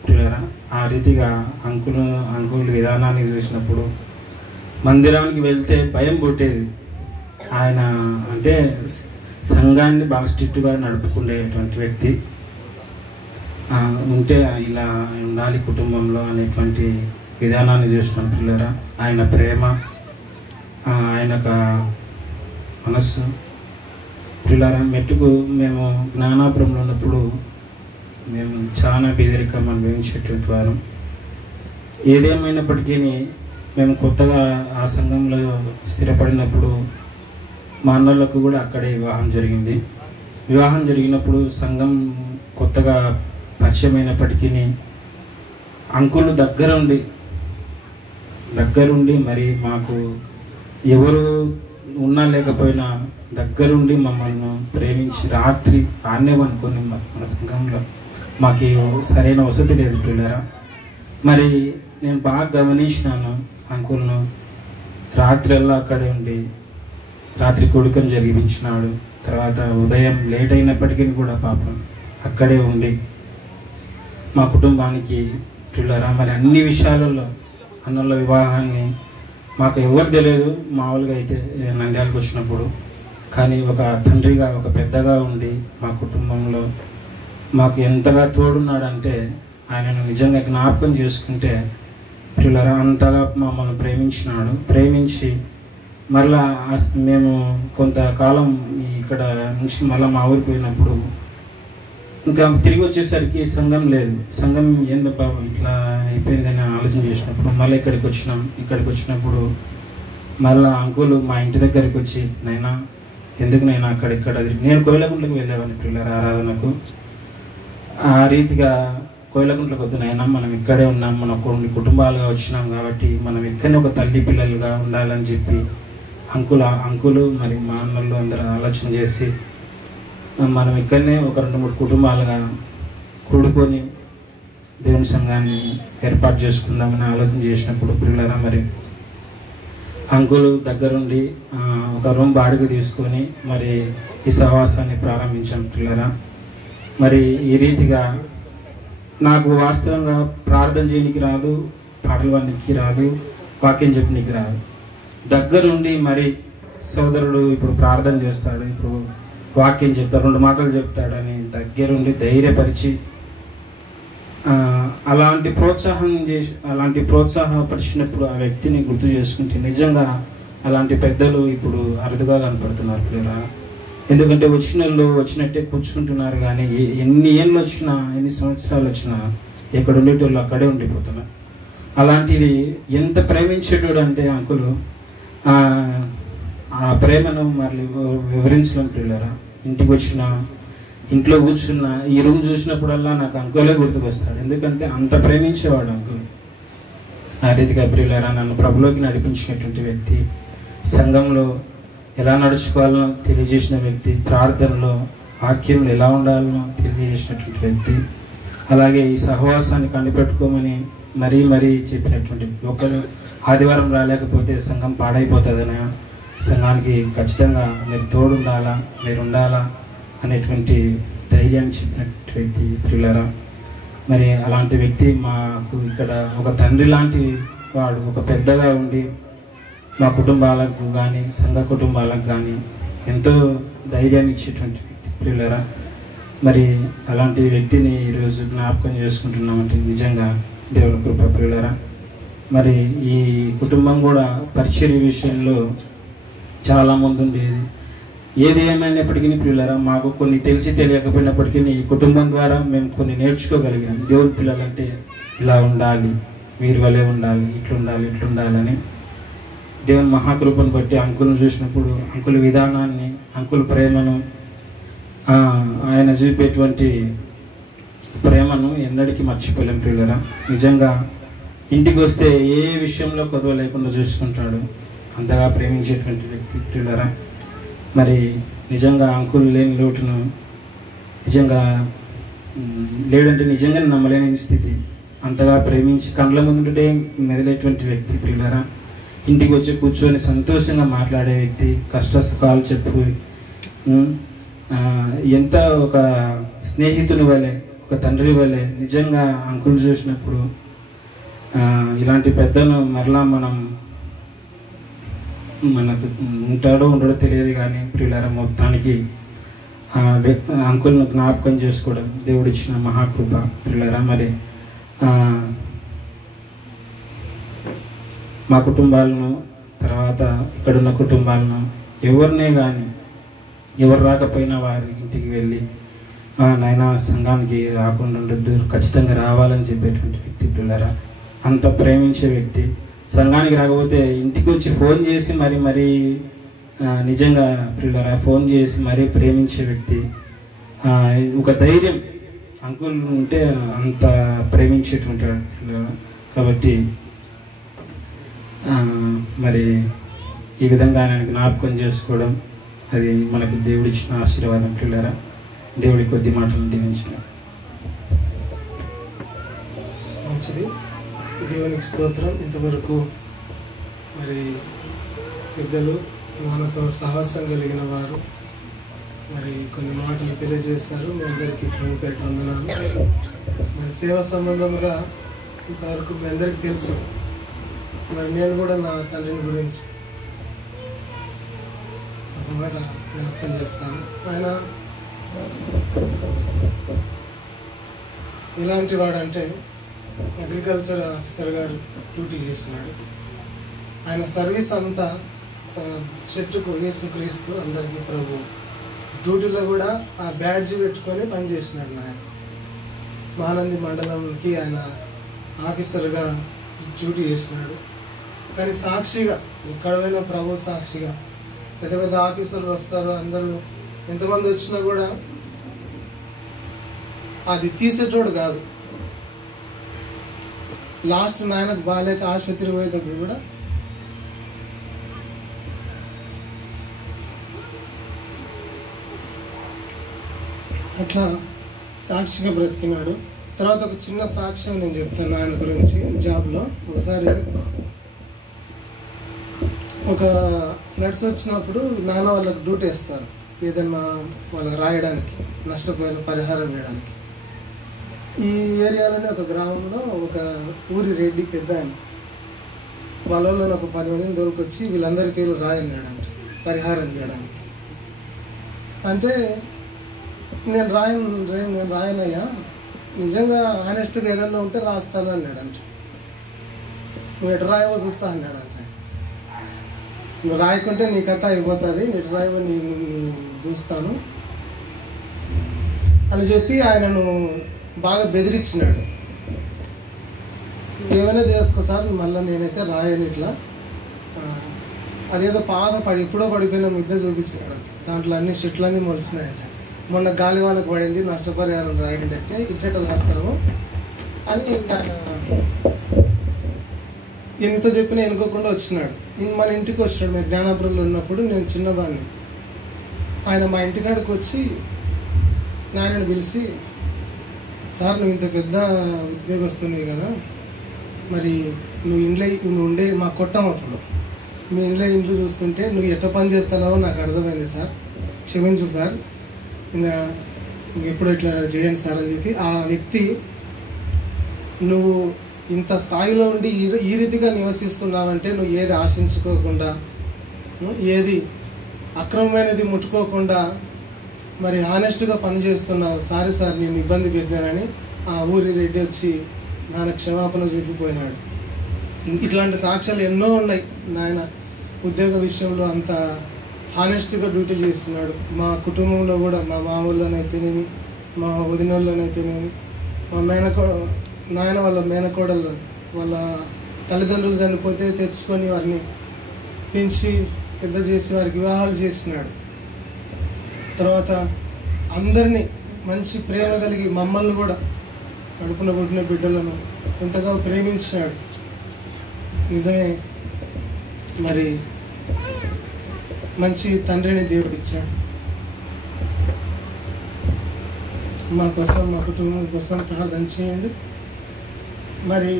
పిల్లరా. ఆ రీతిగా అంకుల్ విధానాన్ని చూసినప్పుడు మందిరానికి వెళ్తే భయం పుట్టేది. ఆయన అంటే సంఘాన్ని బాగా స్ట్రిక్ట్గా నడుపుకునేటువంటి వ్యక్తి. ఉంటే ఇలా ఉండాలి కుటుంబంలో అనేటువంటి విధానాన్ని చూసినాం పిల్లరా. ఆయన ప్రేమ, ఆయన మనస్సు పిల్లరా. మెట్టుకు మేము జ్ఞానాపురంలో ఉన్నప్పుడు మేము చాలా పేదరికం అనుభవించేటువంటి వారు. ఏదేమైనప్పటికీ మేము కొత్తగా ఆ సంఘంలో స్థిరపడినప్పుడు మా అన్నలకు కూడా అక్కడే వివాహం జరిగినప్పుడు సంఘం కొత్తగా పరిచయం అయినప్పటికీ అంకులు దగ్గరుండి మరి మాకు ఎవరు ఉన్నా లేకపోయినా దగ్గరుండి మమ్మల్ని ప్రేమించి రాత్రి ఆన్నేమనుకొని మన సంఘంలో మాకు సరైన వసతి లేదు పిల్లరా. మరి నేను బాగా గమనించినాను అంకుల్ను. రాత్రిల్లా అక్కడే ఉండి రాత్రి కొడుకుని జరిపించినాడు. తర్వాత ఉదయం లేట్ అయినప్పటికీ కూడా పాపం అక్కడే ఉండి మా కుటుంబానికి పిల్లరా మరి అన్ని విషయాలలో అన్నల వివాహాన్ని మాకు ఎవరు తెలియదు. మామూలుగా అయితే నంద్యాలకు వచ్చినప్పుడు కానీ ఒక తండ్రిగా, ఒక పెద్దగా ఉండి మా కుటుంబంలో మాకు ఎంతగా తోడున్నాడంటే ఆయనను నిజంగా జ్ఞాపకం చేసుకుంటే పిల్లరా అంతగా మమ్మల్ని ప్రేమించి మళ్ళా మేము కొంతకాలం ఇక్కడ నుంచి మళ్ళీ మా ఊరికి పోయినప్పుడు ఇంకా తిరిగి వచ్చేసరికి సంఘం లేదు. సంఘం ఏందో పాపం ఇట్లా అయిపోయిందని ఆలోచన చేసినప్పుడు మళ్ళీ ఇక్కడికి వచ్చినప్పుడు మళ్ళీ అంకులు మా ఇంటి దగ్గరికి వచ్చి, నైనా ఎందుకు నైనా అక్కడిక్కడ నేను కోయిలగుంట్లకు వెళ్ళేవాడిని పిల్లల ఆరాధనకు. ఆ రీతిగా కోయిలగుంట్లకు వద్దు నైనా, మనం ఇక్కడే ఉన్నాం, మన కొన్ని కుటుంబాలుగా వచ్చినాం కాబట్టి మనం ఇక్కడనే ఒక తల్లి పిల్లలుగా ఉండాలని చెప్పి అంకులు మరి మా అన్నలు అందరూ ఆలోచన చేసి మనం ఇక్కడనే ఒక 2-3 కుటుంబాలుగా కూడుకొని దేవుని సంఘాన్ని ఏర్పాటు చేసుకుందామని ఆలోచన చేసినప్పుడు పిల్లరా మరి అంకులు దగ్గరుండి ఒక రూమ్ బాడిగ తీసుకొని మరి ఈ సహవాసాన్ని ప్రారంభించాం పిల్లరా. మరి ఈ రీతిగా నాకు వాస్తవంగా ప్రార్థన చేయడానికి రాదు, పాటలు పాడడానికి రాదు, వాక్యం చెప్పడానికి రాదు. దగ్గరుండి మరి సోదరుడు ఇప్పుడు ప్రార్థన చేస్తాడు, ఇప్పుడు వాక్యం చెప్తాడు, 2 మాటలు చెప్తాడని దగ్గరుండి ధైర్యపరిచి అలాంటి ప్రోత్సాహపరిచినప్పుడు ఆ వ్యక్తిని గుర్తు చేసుకుంటే నిజంగా అలాంటి పెద్దలు ఇప్పుడు అరుదుగా కనపడుతున్నారు పిల్లరా. ఎందుకంటే వచ్చినట్టే కూర్చుంటున్నారు, కానీ ఎన్ని ఏళ్ళు వచ్చినా, ఎన్ని సంవత్సరాలు వచ్చినా ఎక్కడ ఉండేటోళ్ళు అక్కడే ఉండిపోతున్నారు. అలాంటిది ఎంత ప్రేమించేటోడు అంటే అంకులు ఆ ప్రేమను మళ్ళీ వివరించలేం పిల్లరా. ఇంట్లో కూర్చున్న ఈ రూమ్ చూసినప్పుడల్లా నాకు అంకులే గుర్తుకొస్తాడు, ఎందుకంటే అంత ప్రేమించేవాడు అంకుల్. ఆ రీతిగా పిల్లరా నన్ను ప్రభులోకి నడిపించినటువంటి వ్యక్తి, సంఘంలో ఎలా నడుచుకోవాలో తెలియజేసిన వ్యక్తి, ప్రార్థనలో వాక్యంలో ఎలా ఉండాలో తెలియజేసినటువంటి వ్యక్తి, అలాగే ఈ సహవాసాన్ని కనిపెట్టుకోమని మరీ చెప్పినటువంటి ఒకరు ఆదివారం రాలేకపోతే సంఘం పాడైపోతుందనా, సంఘానికి ఖచ్చితంగా మీరు తోడుండాలా, మీరు ఉండాలా అనేటువంటి ధైర్యాన్ని చెప్పినటువంటి వ్యక్తి పిల్లరా. మరి అలాంటి వ్యక్తి మాకు ఇక్కడ ఒక తండ్రి లాంటి వాడు, ఒక పెద్దగా ఉండి మా కుటుంబాలకు కానీ సంఘ కుటుంబాలకు కానీ ఎంతో ధైర్యాన్ని ఇచ్చేటువంటి వ్యక్తి పిల్లరా. మరి అలాంటి వ్యక్తిని ఈరోజు జ్ఞాపకం చేసుకుంటున్నామంటే నిజంగా దేవుని కృప పిల్లరా. మరి ఈ కుటుంబం కూడా పరిచర్య విషయంలో చాలామంది ఉండేది. ఏది ఏమైనప్పటికీ పిల్లరా మాకు కొన్ని తెలియకపోయినప్పటికీ ఈ కుటుంబం ద్వారా మేము కొన్ని నేర్చుకోగలిగాం. దేవుని పిల్లలంటే ఇలా ఉండాలి, వీరి వలె ఉండాలి, ఇట్లుండాలని దేవుని మహాకృపను బట్టి అంకుల్ని చూసినప్పుడు అంకుల్ విధానాన్ని, అంకుల్ ప్రేమను, ఆయన చూపేటువంటి ప్రేమను ఎన్నటికీ మర్చిపోలేం పిల్లరా. నిజంగా ఇంటికి వస్తే ఏ విషయంలో కొదవ లేకుండా చూసుకుంటాడు, అంతగా ప్రేమించేటువంటి వ్యక్తి పిల్లరా. మరి నిజంగా అంకుల్ లేని లోటును నిజంగా లేడంటే నిజంగా నమ్మలేని స్థితి. అంతగా ప్రేమించి కండ్ల ముందుంటే మెదిలేటువంటి వ్యక్తి పిల్లరా. ఇంటికి వచ్చి కూర్చొని సంతోషంగా మాట్లాడే వ్యక్తి, కష్ట సుఖాలు చెప్పు ఎంత ఒక స్నేహితుని వలె, ఒక తండ్రి వలె. నిజంగా అంకుల్ చూసినప్పుడు ఇలాంటి పెద్దను మరలా మనకు ఉంటాడో ఉండడో తెలియదు, కానీ పిల్లరా మొత్తానికి అంకుల్ను జ్ఞాపకం చేసుకోవడం దేవుడిచ్చిన మహాకృప పిల్లరా. మరి మా కుటుంబాలను, తర్వాత ఇక్కడున్న కుటుంబాలను ఎవరినే కానీ ఎవరు రాకపోయినా వారి ఇంటికి వెళ్ళి నాయనా సంఘానికి రాకుండా ఉండొద్దు, ఖచ్చితంగా రావాలని చెప్పేటువంటి వ్యక్తి పిల్లరా. అంత ప్రేమించే వ్యక్తి. సంఘానికి రాకపోతే ఇంటికి వచ్చి ఫోన్ చేసి మరి నిజంగా పిల్లరా ఫోన్ చేసి మరీ ప్రేమించే వ్యక్తి. ఒక ధైర్యం అంకుల్ ఉంటే అంత ప్రేమించేటువంటి పిల్లరా. కాబట్టి మరి ఈ విధంగా ఆయన జ్ఞాపకం చేసుకోవడం అది మనకు దేవుడిచ్చిన ఆశీర్వాదం పిల్లరా. దేవుడి కొద్ది మాటలను దీవించిన. మంచిది, దేవునికి స్తోత్రం. ఇంతవరకు మరి పెద్దలు మనతో సాహసం కలిగిన వారు మరి కొన్ని మాటలు తెలియజేశారు. మీ అందరికీ పేరు వందనాలు. మరి సేవా సంబంధంగా ఇంతవరకు మీ అందరికీ తెలుసు. మరి నేను కూడా నా తండ్రిని గురించి ఒక మాట జ్ఞాపకం చేస్తాను. ఆయన ఎలాంటి వాడంటే అగ్రికల్చర్ ఆఫీసర్ గారు డ్యూటీ చేసినాడు. ఆయన సర్వీస్ అంతా చెట్టుకు యేసుక్రీస్తు అందరికీ ప్రభు. డ్యూటీలో కూడా ఆ బ్యాడ్జ్ పెట్టుకొని పనిచేసినాడు. ఆయన మహానంది మండలంకి ఆయన ఆఫీసర్గా డ్యూటీ చేసినాడు. కానీ సాక్షిగా ఎక్కడ పోయినా ప్రభు సాక్షిగా పెద్ద పెద్ద ఆఫీసర్లు వస్తారు, అందరూ ఎంతమంది వచ్చినా కూడా అది తీసేటోడు కాదు. లాస్ట్ నాయనకు బాగాలేక ఆసుపత్రికి పోయేటప్పుడు కూడా అట్లా సాక్షిగా బ్రతికినాడు. తర్వాత ఒక చిన్న సాక్ష్యం నేను చెప్తాను ఆయన గురించి. జాబ్లో ఒకసారి ఒక ఫ్లడ్స్ వచ్చినప్పుడు నాన్న వాళ్ళకి డ్యూటీ వేస్తారు, ఏదన్నా వాళ్ళకి రాయడానికి, నష్టపోయిన పరిహారం చేయడానికి. ఈ ఏరియాలోనే ఒక గ్రామంలో ఒక ఊరి రెడ్డి పెద్ద ఆయన వాళ్ళలో ఒక 10 మందిని దొరికొచ్చి వీళ్ళందరికీ రాయన్నాడంట పరిహారం చేయడానికి. అంటే నేను రాయనయ్యా, నిజంగా ఆనెస్ట్గా ఏదన్నా ఉంటే రాస్తాను అన్నాడంట. నువ్వు ఎటు రాయవో చూస్తా అన్నాడంట. నువ్వు రాయకుంటే నీ కథ అయిపోతుంది, ఎటు రాయవో నేను చూస్తాను అని చెప్పి ఆయనను బాగా బెదిరించినాడు. ఏమైనా చేసుకో సార్, మళ్ళీ నేనైతే రాయను ఇట్లా. అదేదో పడి ఎప్పుడో పడిపోయిన మిద్ద చూపించినాడు. దాంట్లో అన్ని చెట్లన్నీ మొలిసినాయంట. మొన్న గాలివానకు పడింది, నష్టపరిహారం రాయండి అంటే ఇట్లా రాస్తాము అని ఎంత చెప్పినా ఎనుకోకుండా వచ్చినాడు. మన ఇంటికి వచ్చినాడు. మేము జ్ఞానాపురంలో ఉన్నప్పుడు నేను చిన్నవాడిని. ఆయన మా ఇంటికాడికి వచ్చి నాయనని పిలిచి, సార్ నువ్వు ఇంత పెద్ద ఉద్యోగస్తునివి కదా, మరి నువ్వు ఉండే మా కొట్టం అప్పుడు మీ ఇంట్లో చూస్తుంటే నువ్వు ఎట్ట పని చేస్తున్నావో నాకు అర్థమైంది సార్, క్షమించు సార్, ఇంకెప్పుడు ఇట్లా చేయండి సార్ అని చెప్పి ఆ వ్యక్తి, నువ్వు ఇంత స్థాయిలో ఉండి ఈ రీతిగా నివసిస్తున్నావంటే నువ్వు ఏది ఆశించుకోకుండా, ఏది అక్రమమైనది ముట్టుకోకుండా మరి హానెస్ట్గా పనిచేస్తున్నావు, సారీ సార్ నేను ఇబ్బంది పెట్టానని ఆ ఊరి రెడ్డి వచ్చి నాన్న క్షమాపణ చెప్పిపోయినాడు. ఇట్లాంటి సాక్ష్యాలు ఎన్నో ఉన్నాయి. నాయన ఉద్యోగ విషయంలో అంత హానెస్ట్గా డ్యూటీ చేస్తున్నాడు. మా కుటుంబంలో కూడా మా మామూళ్ళనైతేనేమి, మా వదినోళ్ళనైతేనేమి, మా నాయన వాళ్ళ మేనకోడళ్ళు వాళ్ళ తల్లిదండ్రులు చనిపోతే తెచ్చుకొని వారిని పెంచి పెద్ద చేసి వారికి వివాహాలు చేసినాడు. తర్వాత అందరినీ మంచి ప్రేమ కలిగి మమ్మల్ని కూడా కడుపున పుట్టిన బిడ్డలను ఎంతగా ప్రేమించినాడు. నిజమే, మరి మంచి తండ్రిని దేవుడిచ్చాడు. మా కోసం, మా కుటుంబం కోసం ప్రార్థన చేయండి. మరి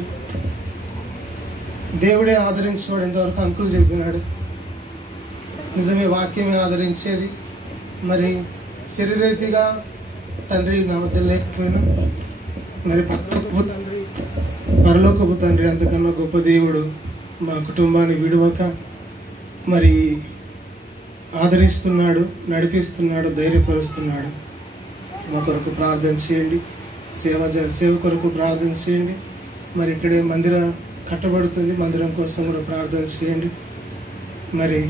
దేవుడే ఆదరించేవాడు, ఎంతవరకు అంకులు చెప్పినాడు. నిజమే, వాక్యమే ఆదరించేది. మరి శరీరీతిగా తండ్రి నా వద్ద లేకపోయినా మరి పరలోకపు తండ్రి అంతకన్నా గొప్ప దేవుడు మా కుటుంబాన్ని విడువక మరి ఆదరిస్తున్నాడు, నడిపిస్తున్నాడు, ధైర్యపరుస్తున్నాడు. మా కొరకు ప్రార్థన చేయండి, సేవ కొరకు ప్రార్థన చేయండి. మరి ఇక్కడే మందిరం కట్టబడుతుంది, మందిరం కోసం కూడా ప్రార్థన చేయండి. మరి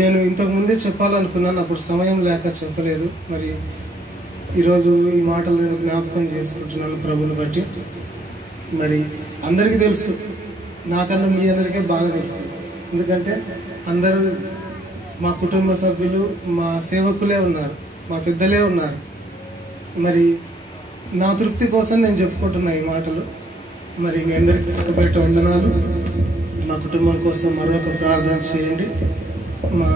నేను ఇంతకుముందే చెప్పాలనుకున్నాను, అప్పుడు సమయం లేక చెప్పలేదు. మరి ఈరోజు ఈ మాటలు నేను జ్ఞాపకం చేసుకుంటున్నాను ప్రభుని బట్టి. మరి అందరికీ తెలుసు, నాకన్నా మీ అందరికీ బాగా తెలుసు. ఎందుకంటే అందరూ మా కుటుంబ సభ్యులు, మా సేవకులే ఉన్నారు, మా పెద్దలే ఉన్నారు. మరి నా తృప్తి కోసం నేను చెప్పుకుంటున్నా ఈ మాటలు. మరి మీ అందరికీ పెట్ట వందనాలు. మా కుటుంబం కోసం మరొక ప్రార్థన చేయండి. మా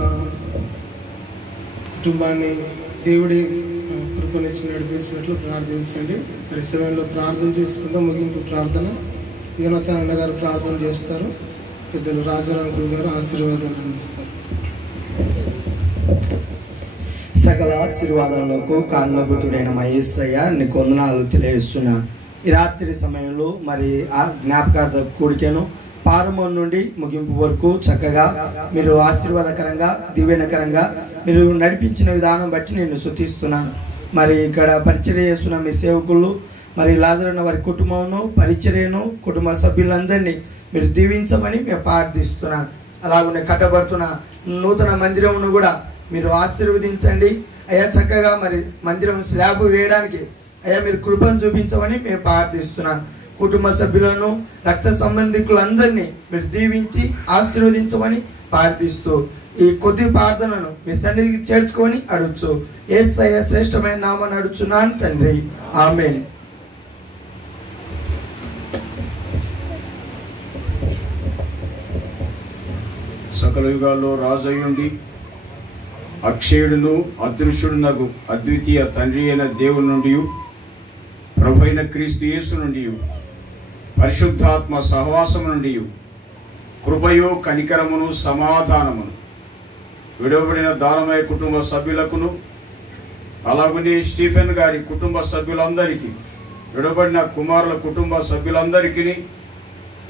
కుటుంబాన్ని దేవుడి కృపనిచ్చి నడిపించినట్లు ప్రార్థించండి. మరి సమయంలో ప్రార్థన చేసుకుందాం. ముగింపు ప్రార్థన యోనతాన్ అన్నగారు ప్రార్థన చేస్తారు. పెద్దలు రాజారాంకులు గారు ఆశీర్వాదాలు అందిస్తారు. సకల ఆశీర్వాదాలకు కారణభూతుడైన మా యేసయ్య నీకు వందనాలు తెలియజేస్తున్నా. ఈ రాత్రి సమయంలో మరి ఆ జ్ఞాపకార్థ కూడికను ప్రారంభం నుండి ముగింపు వరకు చక్కగా మీరు ఆశీర్వాదకరంగా దీవెనకరంగా మీరు నడిపించిన విధానం బట్టి నేను స్తుతిస్తున్నాను. మరి ఇక్కడ పరిచర్య చేస్తున్న మీ సేవకులు, మరి లాజరన్న వారి కుటుంబంను, పరిచర్యను, కుటుంబ సభ్యులందరినీ మీరు దీవించమని మేము ప్రార్థిస్తున్నాను. అలాగనే కట్టబడుతున్న నూతన మందిరమును కూడా మీరు ఆశీర్వదించండి అయ్యా. చక్కగా మరి మందిరం స్లాబ్ వేయడానికి అయ్యా మీరు కృపను చూపించమని మేము ప్రార్థిస్తున్నాను. కుటుంబ సభ్యులను, రక్త సంబంధికులందరినీ మీరు దీవించి ఆశీర్వదించమని ప్రార్థిస్తూ ఈ కొద్ది ప్రార్థనను మీ సన్నిధికి చేర్చుకొని అడుగుచు యేసయ్య శ్రేష్టమైన నామమున అడుగుచున్నాను తండ్రి, ఆమేన్. సకల యుగాల్లో రాజయ్యుండి అక్షయుడును అదృశ్యుడునగు అద్వితీయ తండ్రి అయిన దేవుని నుండి, ప్రభు అయిన క్రీస్తు యేసు నుండి, పరిశుద్ధాత్మ సహవాసము నుండి కృపయు కనికరమును సమాధానమును విడవబడిన దానమయ కుటుంబ సభ్యులకును, అలాగనే స్టీఫెన్ గారి కుటుంబ సభ్యులందరికీ, విడవబడిన కుమారుల కుటుంబ సభ్యులందరికీ,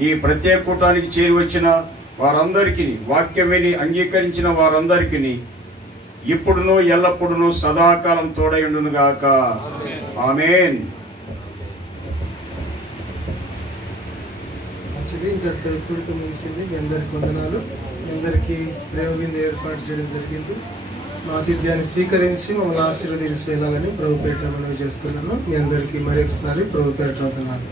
ఈ ప్రత్యేక కూటానికి చేరి వచ్చిన వారందరికీ, వాక్యం విని అంగీకరించిన వారందరికీ ఇప్పుడును ఎల్లప్పుడును సదాకాలం తోడయుండును గాక. ఆమేన్. మంచిది. ఇంతటితో ఇప్పటికి ముగిసింది. మీ అందరికి వందనాలు. మీ అందరికీ ప్రేమ బిందు ఏర్పాటు చేయడం జరిగింది. మా ఆతిథ్యాన్ని స్వీకరించి మమ్మల్ని ఆశీర్వదించి వెళ్ళాలని ప్రభు పేట మనవి చేస్తున్నాను. మీ అందరికీ మరొకసారి ప్రభు పేట వందనాలు.